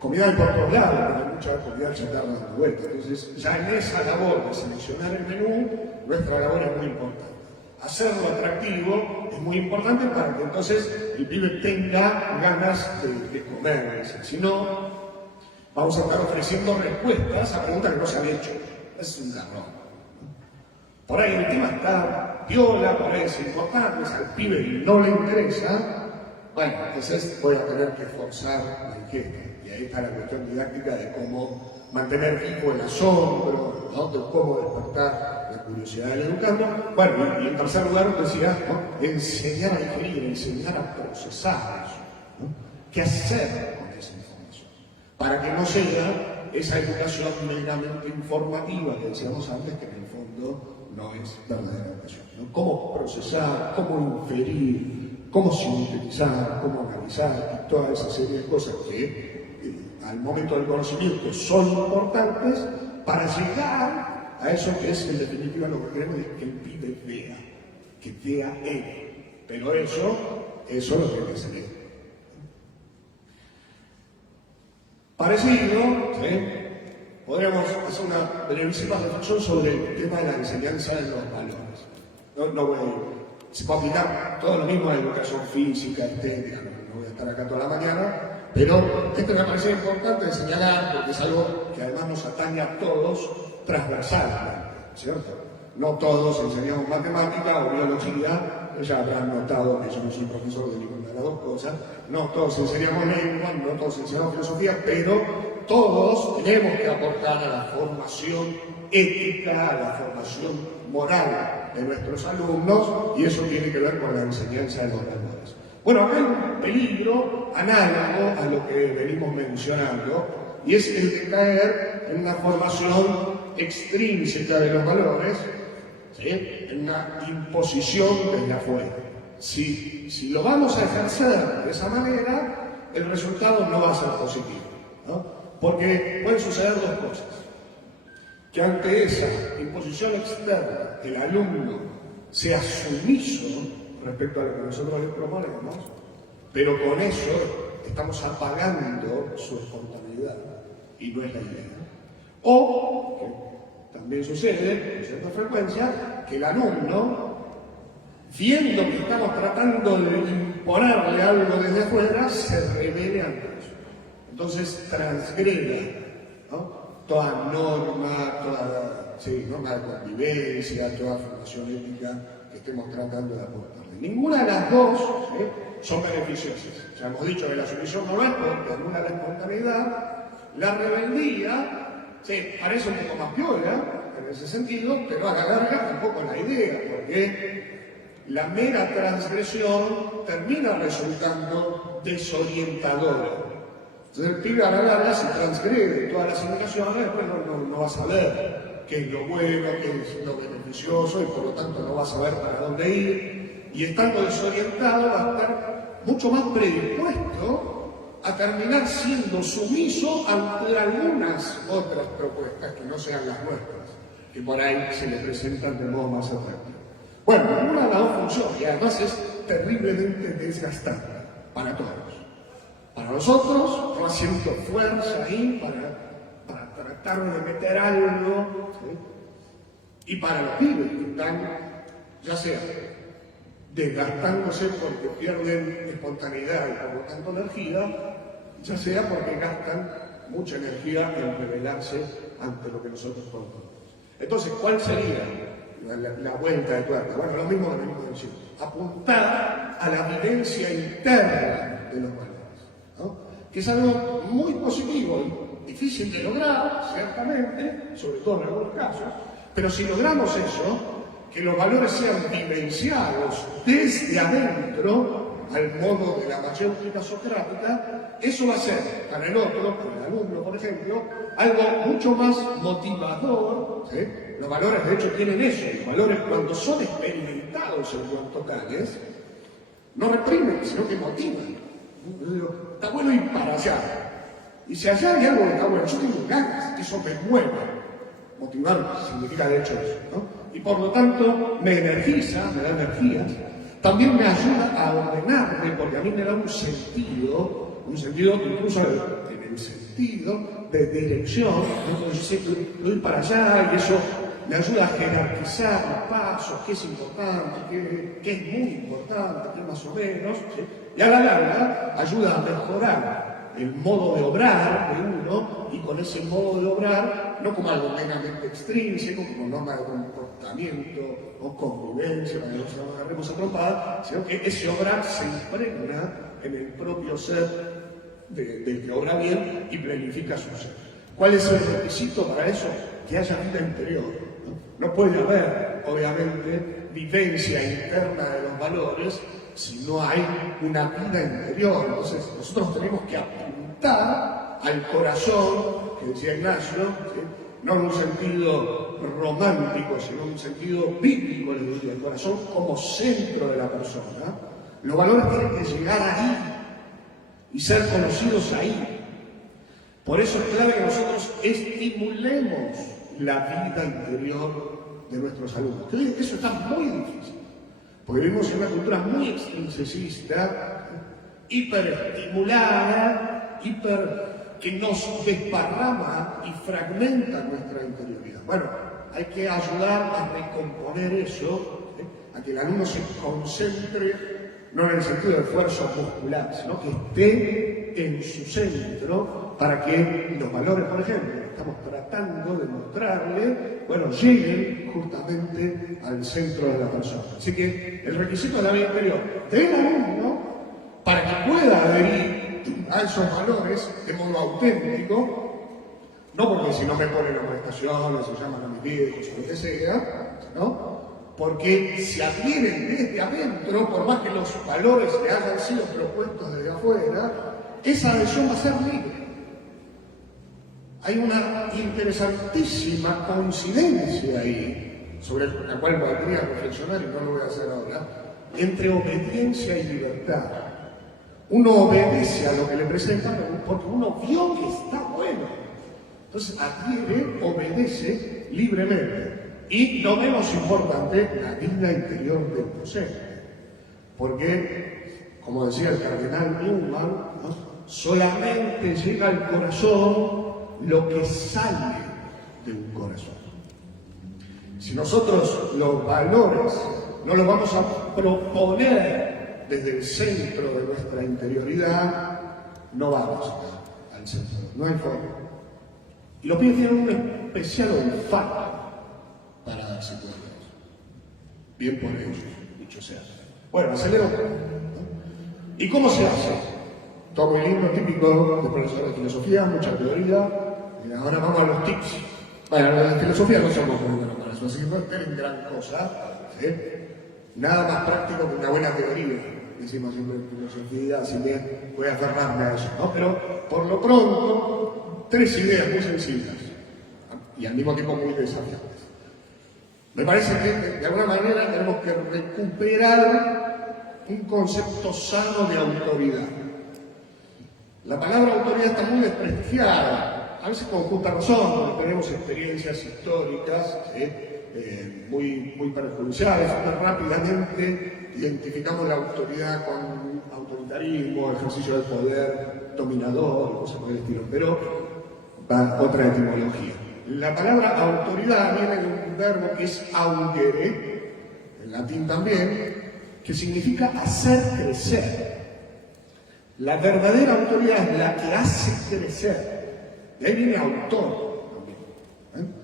comida hay por todos lados, pero hay mucha comida chatarra dando vuelta. Entonces, ya en esa labor de seleccionar el menú, nuestra labor es muy importante. Hacerlo atractivo es muy importante para que entonces el pibe tenga ganas de comer. Si no, vamos a estar ofreciendo respuestas a preguntas que no se han hecho. Es un garrón. Por ahí el tema está viola, por ahí es importante, si al pibe no le interesa, bueno, entonces voy a tener que forzar la ingesta. Y ahí está la cuestión didáctica de cómo mantener vivo el asombro, ¿no? De cómo despertar la curiosidad del educando. Bueno, y en tercer lugar decía, ¿no? Enseñar a digerir, enseñar a procesar eso, ¿no? ¿Qué hacer con esa información? Para que no sea esa educación meramente informativa que decíamos antes, que en el fondo no es verdadera educación, ¿no? Cómo procesar, cómo inferir, cómo sintetizar, cómo analizar, y toda esa serie de cosas que al momento del conocimiento son importantes para llegar a eso que es en definitiva lo que queremos, es que el pibe vea, que vea él. Pero eso lo tiene que hacer él. Parecido, ¿sí? Podríamos hacer una brevísima reflexión sobre el tema de la enseñanza de los valores. Se puede aplicar todo lo mismo a educación física, estética, no voy a estar acá toda la mañana, pero me parece importante señalar, porque es algo que además nos atañe a todos transversalmente, ¿cierto? No todos enseñamos matemática o biología, ya habrán notado que yo no soy profesor de ninguna de las dos cosas, no todos enseñamos lengua, no todos enseñamos filosofía, pero todos tenemos que aportar a la formación ética, a la formación moral de nuestros alumnos, y eso tiene que ver con la enseñanza de los valores. Bueno, acá hay un peligro análogo a lo que venimos mencionando, y es el de caer en una formación extrínseca de los valores, ¿sí? En una imposición desde afuera. Si lo vamos a ejercer de esa manera, el resultado no va a ser positivo, ¿no? Porque pueden suceder dos cosas. Que ante esa imposición externa el alumno sea sumiso respecto a lo que nosotros le proponemos, pero con eso estamos apagando su espontaneidad y no es la idea. O, que también sucede con cierta frecuencia, que el alumno, viendo que estamos tratando de imponerle algo desde afuera, se revele ante eso. Entonces transgreda, ¿no? Toda norma, toda norma de convivencia, toda formación ética que estemos tratando de aportarle. Ninguna de las dos son beneficiosas. Ya hemos dicho que la sumisión no es porque anula la espontaneidad. La rebeldía parece un poco más piola en ese sentido, pero a la larga tampoco la idea, porque la mera transgresión termina resultando desorientadora. Entonces el pibe a la larga, si transgrede todas las indicaciones, después no va a saber qué es lo bueno, qué es lo beneficioso, y por lo tanto no va a saber para dónde ir, y estando desorientado va a estar mucho más predispuesto a terminar siendo sumiso ante algunas otras propuestas que no sean las nuestras, que por ahí se le presentan de modo más atractivo. Bueno, ninguna de las dos funciona, y además es terriblemente desgastante para todos. Para nosotros, toma cierta fuerza ahí para tratar de meter algo, ¿sí? Y para los pibes que están, ya sea desgastándose porque pierden espontaneidad y por lo tanto energía, ya sea porque gastan mucha energía en rebelarse ante lo que nosotros proponemos. Entonces, ¿cuál sería la vuelta de tuerca? Bueno, lo mismo que venimos diciendo. Apuntar a la vivencia interna de los valores, ¿no? Que es algo muy positivo, difícil de lograr, ciertamente, sobre todo en algunos casos, pero si logramos eso, que los valores sean vivenciados desde adentro, al modo de la mayéutica socrática, eso va a ser para el otro, para el alumno, por ejemplo, algo mucho más motivador, ¿sí? Los valores, de hecho, tienen eso. Los valores, cuando son experimentados en cuanto tales, no reprimen, sino que motivan. Está bueno ir para allá. Y si allá hay algo que está bueno, yo tengo ganas, que eso me mueva. Motivar significa, de hecho, eso, ¿no? Y por lo tanto, me energiza, me da energía. También me ayuda a ordenarme, porque a mí me da un sentido incluso en el sentido de dirección. Entonces yo sé que voy para allá y eso me ayuda a jerarquizar los pasos, qué es importante, qué es muy importante, qué más o menos, ¿sí? Y a la larga ayuda a mejorar el modo de obrar de uno, y con ese modo de obrar, no como algo meramente extrínseco, como norma de comportamiento o convivencia, para que no nos agarremos a trompadas, sino que ese obrar se impregna en el propio ser del que obra bien y planifica su ser. ¿Cuál es el requisito para eso? Que haya vida interior. No puede haber, obviamente, vivencia interna de los valores si no hay una vida interior. Entonces, nosotros tenemos que apuntar al corazón, que decía Ignacio, ¿sí? No en un sentido romántico, sino en un sentido bíblico, el corazón como centro de la persona. Los valores tienen que llegar ahí y ser conocidos ahí. Por eso es clave que nosotros estimulemos la vida interior de nuestros alumnos. Eso está muy difícil, porque vivimos en una cultura muy extrinsecista, hiperestimulada, que nos desparrama y fragmenta nuestra interioridad. Bueno, hay que ayudar a recomponer eso, a que el alumno se concentre, no en el sentido de esfuerzo muscular, sino que esté en su centro para que los valores, por ejemplo, que estamos tratando de mostrarle, bueno, lleguen justamente al centro de la persona. Así que el requisito de la vida interior del alumno, para que pueda adherir a esos valores de modo auténtico, no porque si no me ponen las prestaciones, se llaman a mis viejos o lo que sea, ¿no? Porque se adhieren desde adentro, por más que los valores le hayan sido propuestos desde afuera, esa adhesión va a ser libre. Hay una interesantísima coincidencia ahí, sobre la cual valdría reflexionar y no lo voy a hacer ahora, entre obediencia y libertad. Uno obedece a lo que le presentan porque uno vio que está bueno. Entonces adhiere, obedece libremente. Y no menos importante, la vida interior del docente. Porque, como decía el cardenal Newman, ¿no? Solamente llega al corazón lo que sale de un corazón. Si nosotros los valores no los vamos a proponer desde el centro de nuestra interioridad, no vamos al centro, no hay forma. Y los pibes tienen un especial olfato para darse cuenta. Bien por ellos, dicho sea. Bueno, acelero un poco, ¿no? ¿Y cómo se hace? Todo muy lindo, típico de profesor de filosofía, mucha teoría. Y ahora vamos a los tips. Bueno, los de filosofía no somos muy buenos para eso, así que no esperen gran cosa, ¿sí? Nada más práctico que una buena teoría. Decimos siempre en filosofía, así que voy a aferrarme a eso, ¿no? Pero por lo pronto, 3 ideas muy sencillas y al mismo tiempo muy desafiantes. Me parece que de alguna manera tenemos que recuperar un concepto sano de autoridad. La palabra autoridad está muy desprestigiada, a veces con justa razón, porque tenemos experiencias históricas muy perjudiciales, muy rápidamente identificamos la autoridad con autoritarismo, ejercicio del poder dominador, cosas por el estilo. Pero va otra etimología. La palabra autoridad viene de un verbo que es augere, en latín también, que significa hacer crecer. La verdadera autoridad es la que hace crecer. De ahí viene autor también.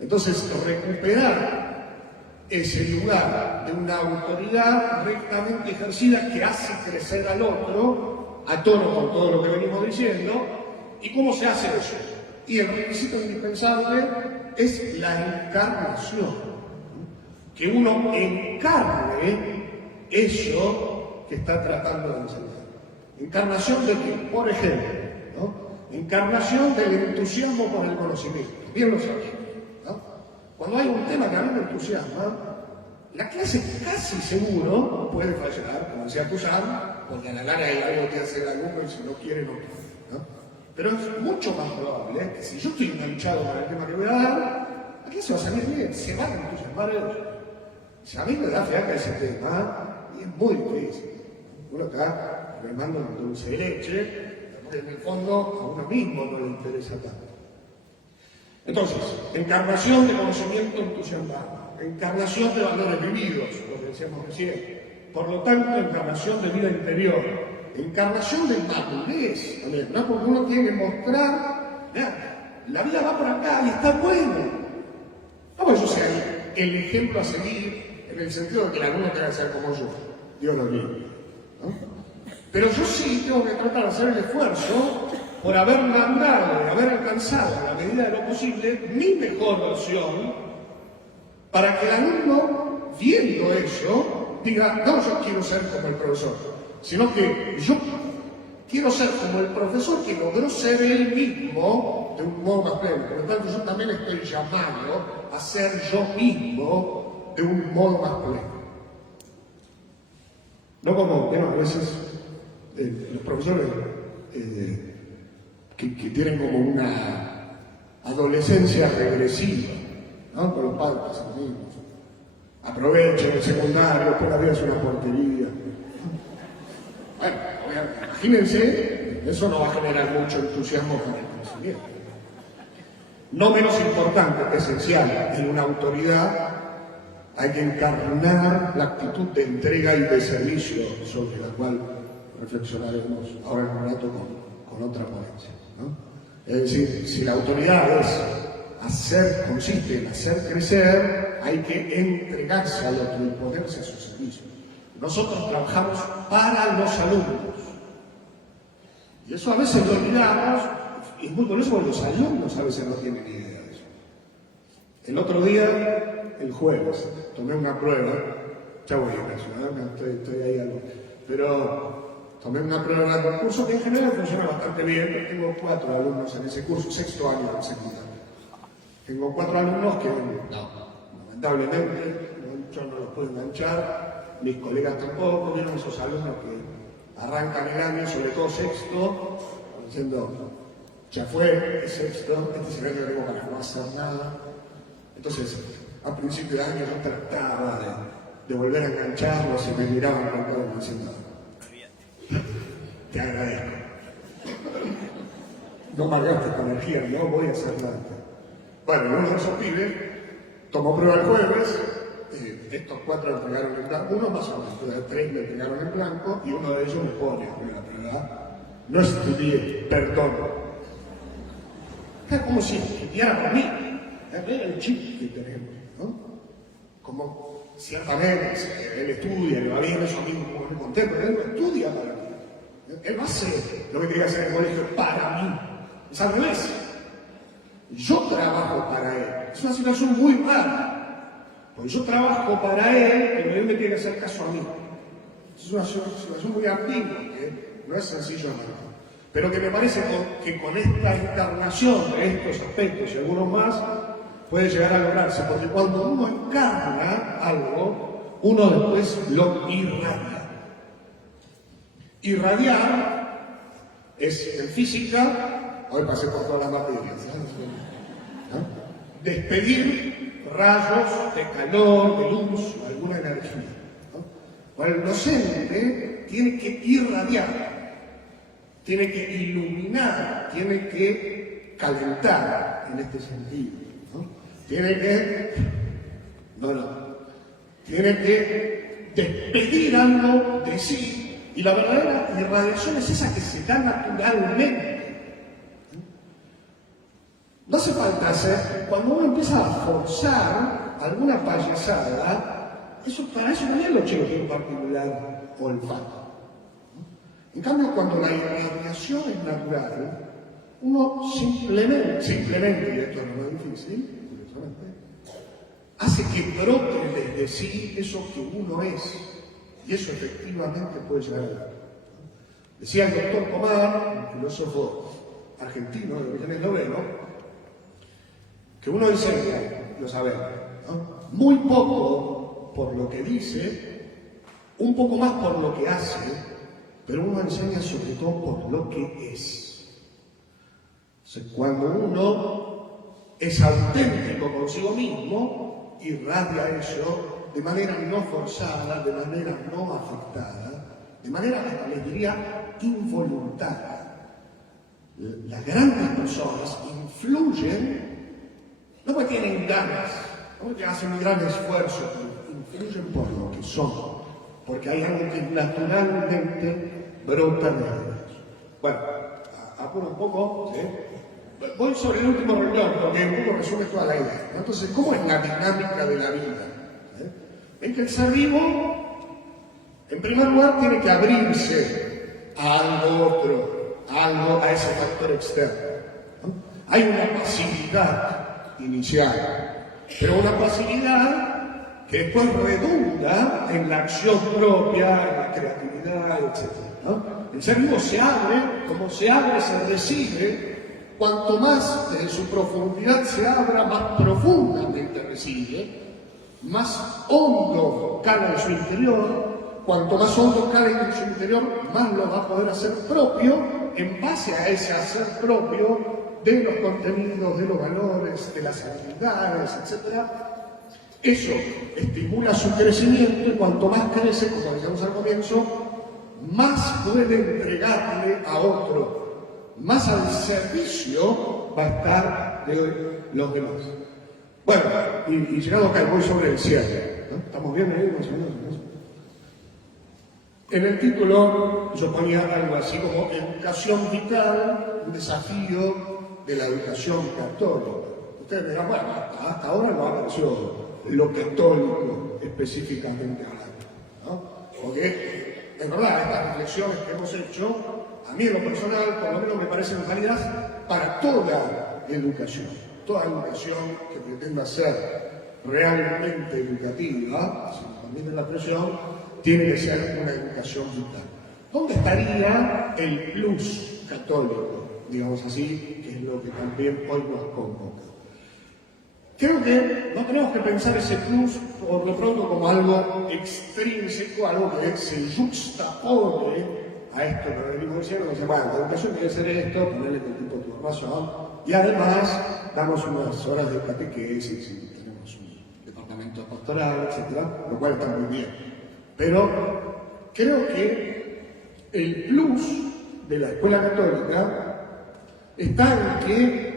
Entonces, recuperar ese lugar de una autoridad rectamente ejercida que hace crecer al otro, a tono con todo lo que venimos diciendo. ¿Y cómo se hace eso? Y el requisito indispensable es la encarnación. Que uno encarne eso que está tratando de enseñar. ¿Encarnación de qué? Por ejemplo, ¿no? Encarnación del entusiasmo por el conocimiento. Bien lo sabemos, ¿no? Cuando hay un tema que a mí me entusiasma, la clase casi seguro puede fallar, como decía Toussaint, porque a la larga hay algo que hace el alumno y si no quiere, no quiere, ¿no? Pero es mucho más probable que si yo estoy enganchado con el tema que voy a dar, la clase va a salir bien, se van a entusiasmar ellos. Si a mí me da fiaca ese tema, y es muy difícil. Uno está remando un dulce de leche, porque en el fondo a uno mismo no le interesa tanto. Entonces, encarnación de conocimiento entusiasmado, encarnación de valores vividos, lo que decíamos recién. Por lo tanto, encarnación de vida interior, encarnación de madurez, ¿no? Porque uno tiene que mostrar, la vida va por acá y está bueno. No, pues yo sea el ejemplo a seguir en el sentido de que el alumno tenga que ser como yo, Dios lo libre, ¿no? Pero yo sí tengo que tratar de hacer el esfuerzo por haber mandado, haber alcanzado en la medida de lo posible mi mejor versión, para que el alumno, viendo eso, diga, no, yo quiero ser como el profesor, sino que yo quiero ser como el profesor que logró ser él mismo de un modo más pleno. Por lo tanto, yo también estoy llamado a ser yo mismo de un modo más pleno. No como, bueno, a veces los profesores que tienen como una adolescencia regresiva, ¿no? Con los padres pasan lo mismo. Aprovechen el secundario, después la vida es una porquería. Bueno, imagínense, eso no va a generar mucho entusiasmo para el conocimiento. No menos importante, esencial, en una autoridad hay que encarnar la actitud de entrega y de servicio sobre la cual reflexionaremos ahora en un rato con otra ponencia, ¿no? Es decir, si la autoridad consiste en hacer crecer, hay que entregarse al otro y ponerse a su servicio. Nosotros trabajamos para los alumnos. Y eso a veces lo olvidamos, y es muy curioso porque los alumnos a veces no tienen idea de eso. El otro día, el jueves, tomé una prueba, ya voy a mencionar, estoy ahí algo, pero tomé una prueba de concurso que en general funciona bastante bien, pero tengo 4 alumnos en ese curso, 6º año de secundaria. Tengo 4 alumnos que, lamentablemente, yo no los puedo enganchar, mis colegas tampoco, vieron esos alumnos que arrancan el año, sobre todo 6º, diciendo, ya fue, es 6º, este semestre no tengo para no hacer nada. Entonces, a principio de año yo trataba de volver a engancharlos y me miraban con cara diciendo, te agradezco. No marcaste esta energía, no voy a hacer nada. Bueno, uno de esos pibes tomó prueba el jueves, estos 4 entregaron en blanco, uno más o menos, 3 me entregaron en blanco y uno de ellos me pone la prueba. No estudié, perdón. Es como si estudiara por mí. Es el chip que tenemos, ¿no? Como ciertamente él estudia, le va bien, eso a mí me contento, pero él no estudia para mí. Él no hace lo que quería hacer en el colegio para mí. Es al revés. Yo trabajo para él. Es una situación muy mala. Porque yo trabajo para él, pero él me tiene que hacer caso a mí. Es una situación muy ambigua, que no es sencillo de manejar. Pero que me parece que con esta encarnación de estos aspectos y algunos más, puede llegar a lograrse. Porque cuando uno encarna algo, uno después lo irradia. Irradiar es en física, hoy pasé por todas las materias, ¿no? Despedir rayos de calor, de luz, alguna energía, ¿no? Bueno, el docente tiene que irradiar, tiene que iluminar, tiene que calentar en este sentido, ¿no? Tiene que despedir algo de sí, y la verdadera irradiación es esa que se da naturalmente. No hace falta hacer, cuando uno empieza a forzar alguna payasada, para eso también los chicos tienen un particular olfato. En cambio, cuando la irradiación es natural, uno simplemente, y esto es lo más difícil, curiosamente, hace que brote desde sí eso que uno es, y eso efectivamente puede llegar a ver. Decía el doctor Pomar, un filósofo argentino de origen esloveno, que uno enseña, lo sabemos, ¿no? Muy poco por lo que dice, un poco más por lo que hace, pero uno enseña sobre todo por lo que es. O sea, cuando uno es auténtico consigo mismo, irradia eso de manera no forzada, de manera no afectada, de manera, les diría, involuntaria. Las grandes personas influyen, no porque tienen ganas, no porque hacen un gran esfuerzo, pero influyen por lo que son, porque hay algo que naturalmente brota de ellos. Bueno, apuro un poco, ¿sí? Voy sobre el último renglón, porque un poco resume toda la idea. Entonces, ¿cómo es la dinámica de la vida? Ven que el ser vivo, en primer lugar, tiene que abrirse a algo otro, a ese factor externo, ¿no? Hay una pasividad inicial, pero una pasividad que después redunda en la acción propia, en la creatividad, etc., ¿no? El ser vivo se abre, como se abre, se recibe. Cuanto más desde su profundidad se abra, más profundamente recibe, más hondo cala en su interior. Cuanto más hondo cala en su interior, más lo va a poder hacer propio en base a ese hacer propio de los contenidos, de los valores, de las habilidades, etc. Eso estimula su crecimiento, y cuanto más crece, como decíamos al comienzo, más puede entregarle a otro, más al servicio va a estar de los demás. Bueno, y llegado acá, voy sobre el cierre, ¿no? ¿Estamos bien ahí? Más o menos. En el título yo ponía algo así como educación vital, un desafío de la educación católica. Ustedes me dirán, bueno, hasta ahora no apareció lo católico específicamente hablando, ¿no? Porque, en verdad, estas reflexiones que hemos hecho, a mí en lo personal, por lo menos me parecen válidas para toda educación que pretenda ser realmente educativa, si me permiten la expresión, tiene que ser una educación vital. ¿Dónde estaría el plus católico, digamos así, que es lo que también hoy nos convoca? Creo que no tenemos que pensar ese plus por lo pronto como algo extrínseco, algo que se juxtapone a esto que venimos diciendo, que se llama la educación debe ser esto, ponerle el tipo de formación, y además damos unas horas de catequesis y tenemos un departamento pastoral, etc., lo cual está muy bien. Pero creo que el plus de la escuela católica está en que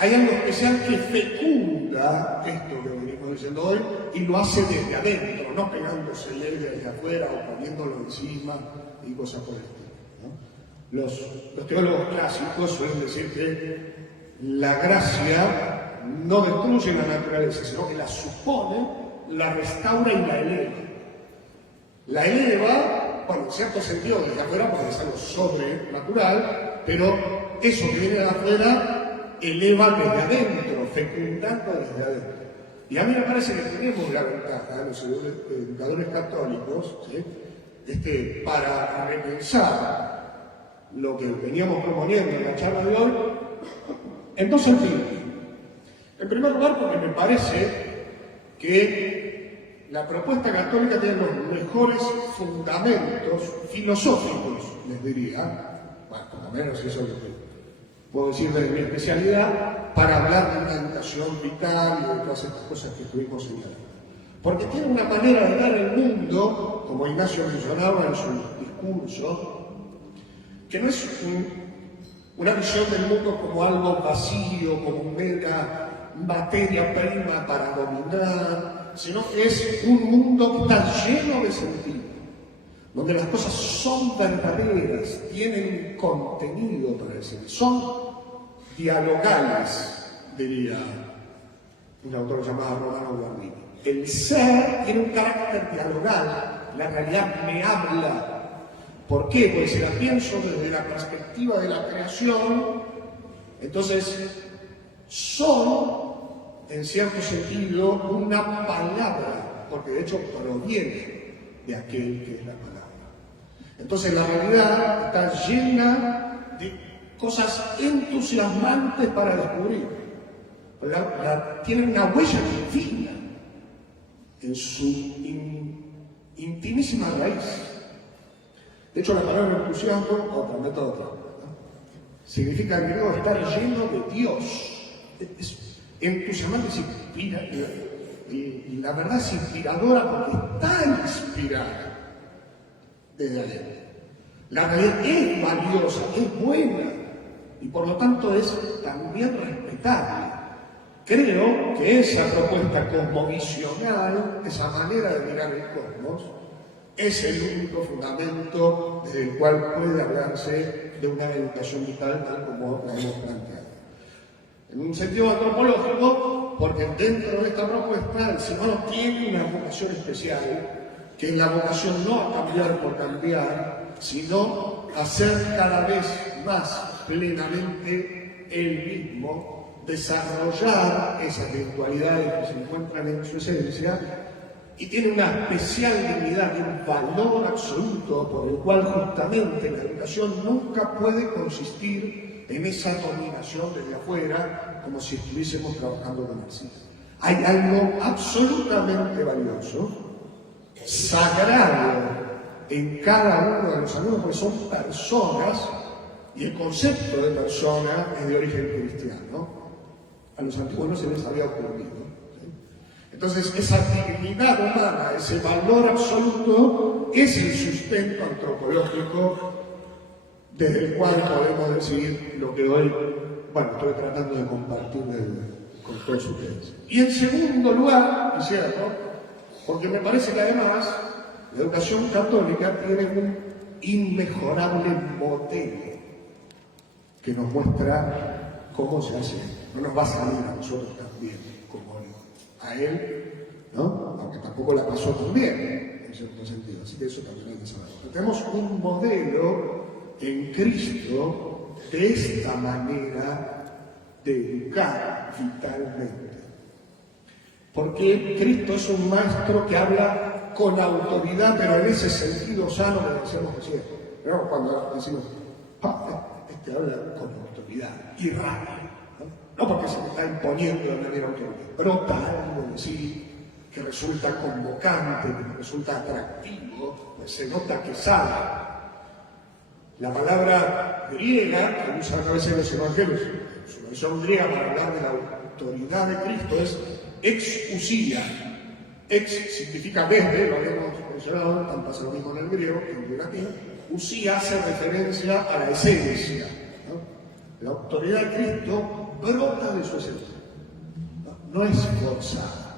hay algo especial que fecunda esto que venimos diciendo hoy y lo hace desde adentro, no pegándose desde afuera o poniéndolo encima y cosas por el estilo, ¿no? Los teólogos clásicos suelen decir que la gracia no destruye la naturaleza, sino que la supone, la restaura y la eleva. La eleva, bueno, en cierto sentido desde afuera porque es algo sobrenatural, pero eso que viene de afuera eleva desde adentro, fecundando desde adentro. Y a mí me parece que tenemos la ventaja, los educadores católicos, ¿sí? Para repensar lo que veníamos proponiendo en la charla de hoy, en dos sentidos. En primer lugar, porque me parece que la propuesta católica tiene los mejores fundamentos filosóficos, les diría, bueno, por lo menos eso es lo que puedo decir de mi especialidad, para hablar de una educación vital y de todas estas cosas que estuvimos señalando. Porque tiene una manera de dar el mundo, como Ignacio mencionaba en su discurso, que no es una visión del mundo como algo vacío, como mera materia prima para dominar, sino que es un mundo que está lleno de sentido, donde las cosas son verdaderas, tienen un contenido para decir, son dialogales, diría un autor llamado Romano Guardini. El ser tiene un carácter dialogal, la realidad me habla. ¿Por qué? Porque si la pienso desde la perspectiva de la creación, entonces son, en cierto sentido, una palabra, porque de hecho proviene de aquel que es la palabra. Entonces la realidad está llena de cosas entusiasmantes para descubrir. Tiene una huella divina en su intimísima raíz. De hecho, la palabra entusiasmo, otra método, ¿no? Significa en griego estar lleno de Dios. Es entusiasmante, se inspira, y la verdad es inspiradora porque está inspirada desde adentro. La realidad es valiosa, es buena, y por lo tanto es también respetable. Creo que esa propuesta cosmovisional, esa manera de mirar el cosmos, es el único fundamento desde el cual puede hablarse de una educación vital tal como la hemos planteado. En un sentido antropológico, porque dentro de esta propuesta el ser humano tiene una vocación especial, que es la vocación no a cambiar por cambiar, sino a ser cada vez más plenamente él mismo, desarrollar esas virtualidades que se encuentran en su esencia, y tiene una especial dignidad y un valor absoluto por el cual justamente la educación nunca puede consistir en esa dominación desde afuera, como si estuviésemos trabajando con marxistas. Hay algo absolutamente valioso, sagrado en cada uno de los alumnos, porque son personas, y el concepto de persona es de origen cristiano. A los antiguos no se les había ocurrido. Entonces, esa dignidad humana, ese valor absoluto, es el sustento antropológico desde el cual podemos decir lo que hoy, estoy tratando de compartir con todos ustedes. Y en segundo lugar, quisiera, porque me parece que además la educación católica tiene un inmejorable modelo que nos muestra cómo se hace. No nos va a salir a nosotros también, como a él, ¿no? Aunque tampoco la pasó tan bien, en cierto sentido. Así que eso también hay que saberlo. Pero tenemos un modelo en Cristo de esta manera de educar vitalmente. Porque Cristo es un maestro que habla con autoridad, pero en ese sentido sano que decíamos recién. Pero cuando decimos, este habla con autoridad y rabia. No porque se le está imponiendo de manera autoritaria, brota algo de sí que resulta convocante, que resulta atractivo, pues se nota que sabe. La palabra griega que usan a veces los evangelios, su versión griega para hablar de la autoridad de Cristo es exousia. Ex significa desde, lo habíamos mencionado, tan pasa lo mismo en el griego que en el latín. Usía hace referencia a la esencia, ¿no? La autoridad de Cristo brota de su esencia, no es forzada.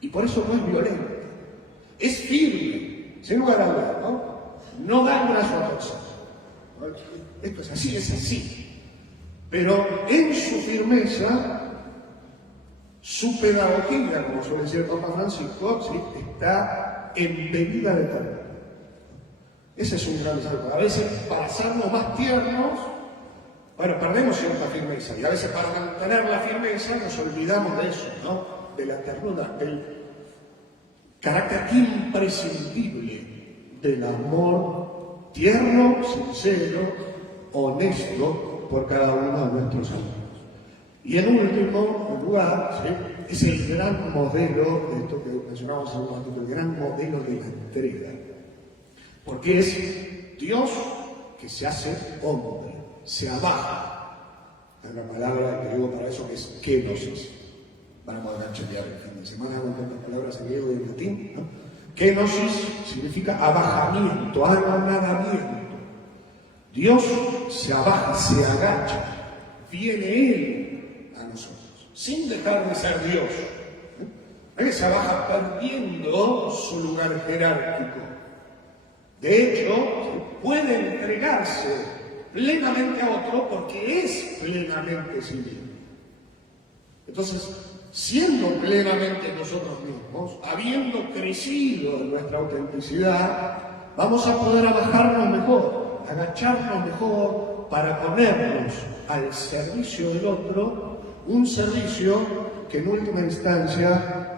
Y por eso no es violenta, es firme, sin lugar a dudas, no da el brazo a torcer. Esto es así. Pero en su firmeza, su pedagogía, como suele decir el Papa Francisco, ¿sí? Está embebida de ternura. Ese es un gran salto. A veces, para hacernos más tiernos, perdemos cierta firmeza, y a veces para mantener la firmeza nos olvidamos de eso, ¿no? De la ternura, del carácter imprescindible del amor tierno, sincero, honesto por cada uno de nuestros alumnos. Y en último lugar, ¿sí? Es el gran modelo de esto que mencionamos hace un ratito, el gran modelo de la entrega. Porque es Dios que se hace hombre, se abaja. Es la palabra que digo para eso, que es kenosis. Van a poder chequear el fin de semana con tantas palabras en griego y en latín, ¿no? Kenosis significa abajamiento, anonadamiento. Dios se abaja, se agacha, viene Él a nosotros, sin dejar de ser Dios. Él se abaja perdiendo su lugar jerárquico. De hecho, puede entregarse plenamente a otro porque es plenamente sí mismo. Entonces, siendo plenamente nosotros mismos, habiendo crecido en nuestra autenticidad, vamos a poder abajarnos mejor, agacharnos mejor para ponernos al servicio del otro, un servicio que en última instancia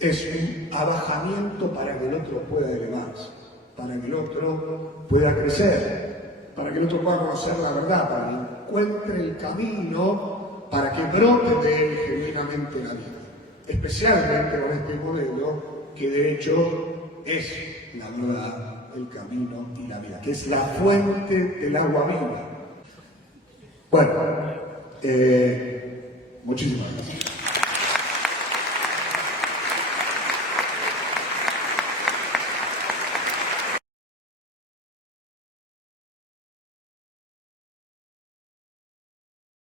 es un abajamiento para que el otro pueda elevarse, para que el otro pueda crecer, para que el otro pueda conocer la verdad, para que encuentre el camino, para que brote de él genuinamente la vida. Especialmente con este modelo que de hecho es la verdad, el camino y la vida, que es la fuente del agua viva. Bueno, muchísimas gracias.